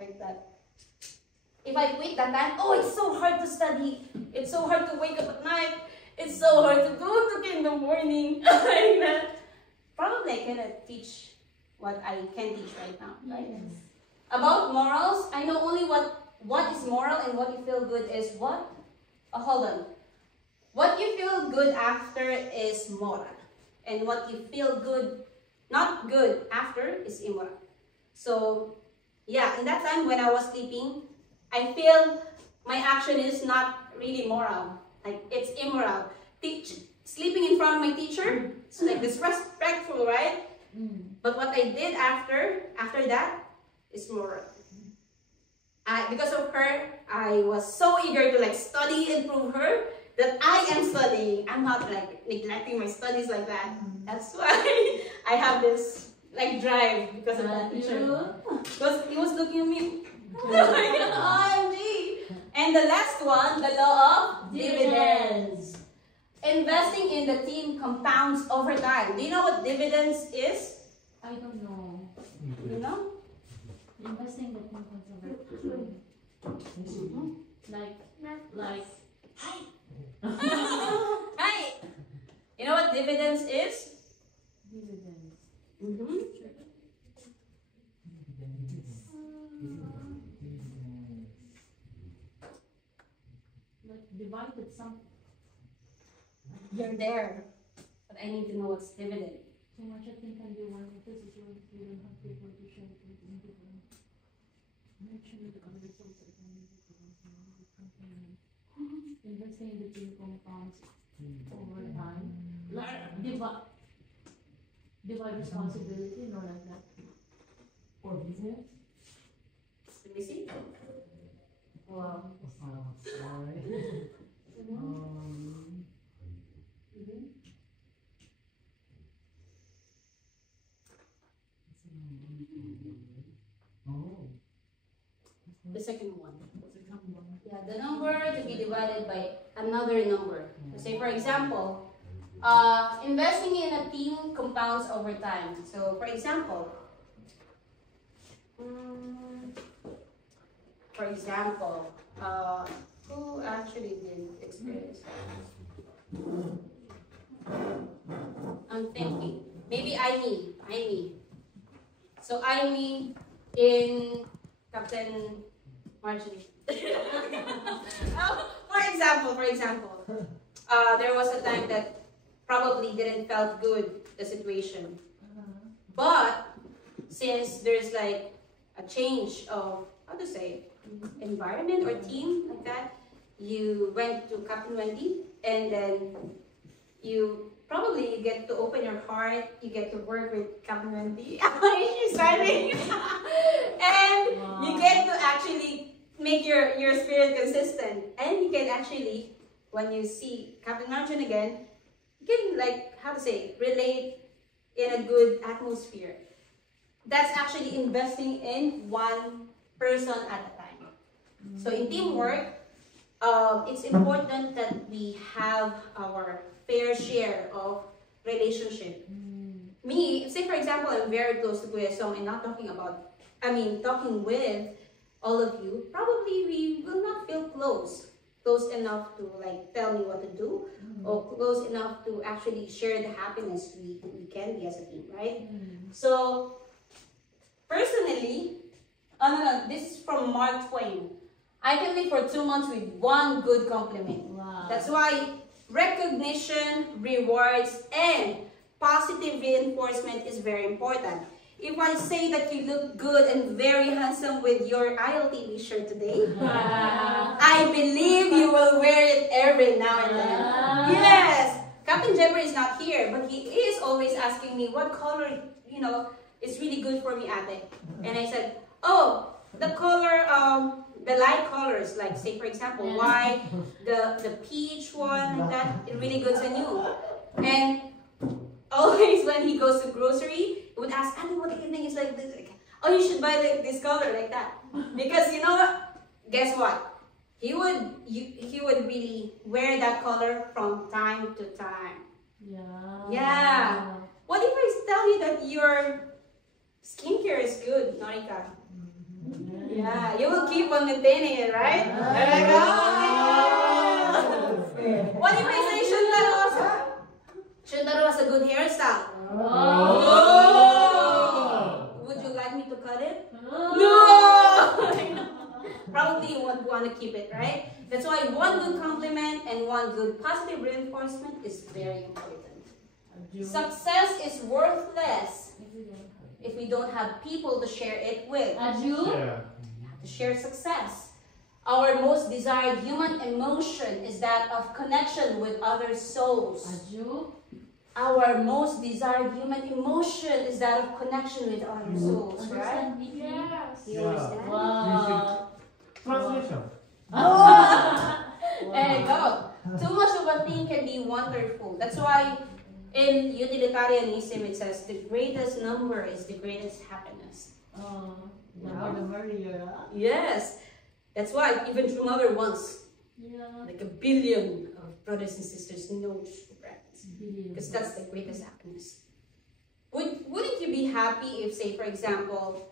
like that. If I quit that time, oh, it's so hard to study. It's so hard to wake up at night. It's so hard to go to in the morning. Like that. Probably I cannot teach what I can teach right now. Right? Yes. About morals, I know only what is moral and what you feel good is what? Oh, hold on. What you feel good after is moral. And what you feel good, not good after is immoral. So, yeah, in that time when I was sleeping, I feel my action is not really moral. Like, it's immoral. Sleeping in front of my teacher, it's like disrespectful, right? But what I did after that is moral. Because of her, I was so eager to like study and prove her that I am studying. I'm not like neglecting my studies like that. That's why I have this like drive because of that picture. Because he was looking at me. OMG. And the last one, the law of dividends. Investing in the team compounds over time. Do you know what dividends is? I don't know. You know? Investing the compounds over like Hi. You know what dividends is? dividends. Like divided some You're there. But I need to know what's dividend. so much I think can do one of this is when we don't have people to share it with individual. Actually the other results are going to be company. Investing in the team compounds over time. Like divide responsibility, no like that. For business? Let me see. Wow. Sorry. The second one. Yeah, the number to be divided by another number. Say for example, investing in a team compounds over time. So for example, who actually did experience that? I'm thinking. Maybe Aimee. So Aimee in Captain Marjorie. For example, there was a time that probably didn't felt good, the situation. But since there's like a change of, how to say, environment or team like that, you went to Captain Wendy and then you probably get to open your heart, you get to work with Captain Wendy. She's smiling. And you get to actually make your spirit consistent. And you can actually, when you see Captain Marjorie again, you can like, how to say, relate in a good atmosphere. That's actually investing in one person at a time. So in teamwork, it's important that we have our fair share of relationship. Me, say for example, I'm very close to Kuya Song and not talking with all of you, probably we will not feel close enough to like tell me what to do, or close enough to actually share the happiness we can be as a team, right? So personally, this is from Mark Twain. I can live for 2 months with one good compliment. Wow. That's why recognition, rewards, and positive reinforcement is very important. If I say that you look good and very handsome with your ILTV shirt today, I believe you will wear it every now and then. Yes! Captain Jebber is not here, but he is always asking me what color, is really good for me, ate. And I said, oh, the color, the light colors, like say for example, white, the peach one, like that, it really good on you. And always when he goes to grocery, he would ask, Andy, what do you think is like this? Oh, you should buy this color like that. Because you know what? Guess what? He would really wear that color from time to time. Yeah. What if I tell you that your skincare is good, Norika? Yeah, you will keep on maintaining it, right? What if I say Shundaro has a good hairstyle? Would you like me to cut it? No! Probably you would want to keep it, right? That's why one good compliment and one good positive reinforcement is very important. Success is worthless if we don't have people to share it with. To share success. Our most desired human emotion is that of connection with other souls. Our most desired human emotion is that of connection with other souls, right? Yes. You understand? Wow. Translation. There you go. Too much of a thing can be wonderful. That's why In utilitarianism, it says the greatest number is the greatest happiness. The more the merrier. Yes, that's why even True Mother wants Yeah. like 1 billion of brothers and sisters, no friends, because that's the greatest happiness. Wouldn't you be happy if, say, for example,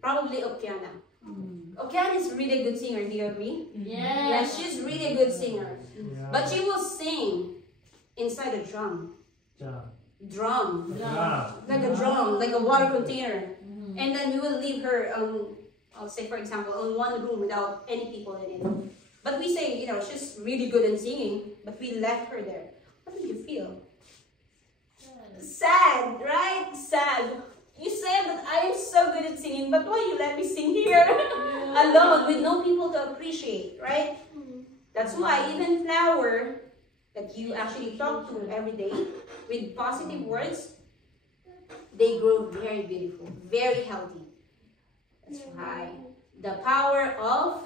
probably Okiana. Okiana is a really good singer. Do you agree? Yeah, she's really a good singer. Yeah. But she will sing inside a drum. Drum. Like a drum, like a water container. And then we will leave her, I'll say for example, on one room without any people in it. But we say, you know, she's really good in singing, but we left her there. What do you feel? Sad, right? Sad. You said that I am so good at singing, but why you let me sing here alone with no people to appreciate, right? That's why even flower that you actually talk to every day with positive words, they grow very beautiful, very healthy. That's why the power of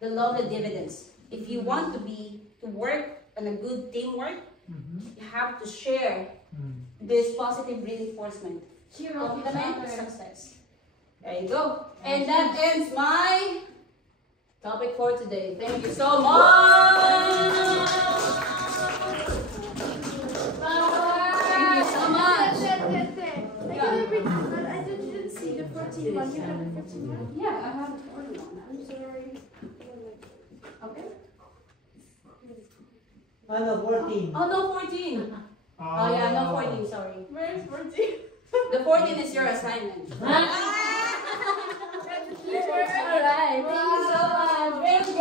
the law of the dividends. If you want to work on a good teamwork, you have to share this positive reinforcement. Ultimate success. There you go. And that ends my topic for today. Thank you so much. Thank you so much. I didn't see the 14 one. You have the 14 one? Yeah, I have a 14 one. I'm sorry. Okay. Ano, 14. Oh, no, 14. Oh, yeah, no, 14, sorry. Where's 14? The 14 is your assignment. Alright, Alright, thank you so much. Very good.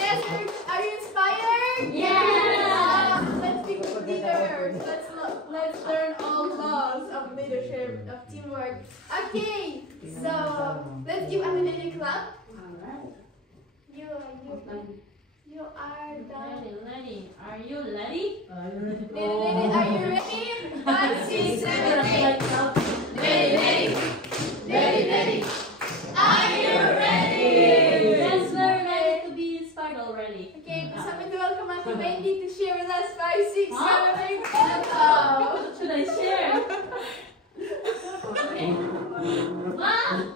Yes, are you inspired? Yeah. Let's be good leaders. Let's learn all laws of leadership, of teamwork. Okay, so let's give a little clap. Alright. You are done. Lenny, are you ready? Lady, are you ready? 5, 6, 7, 8. Ready. Are you ready? Yes, we're ready to be inspired already. Okay, sabi to welcome Ate Wendy to share with us 5, 6, 7, Huh? 8. Welcome. Should I share? Okay. 1,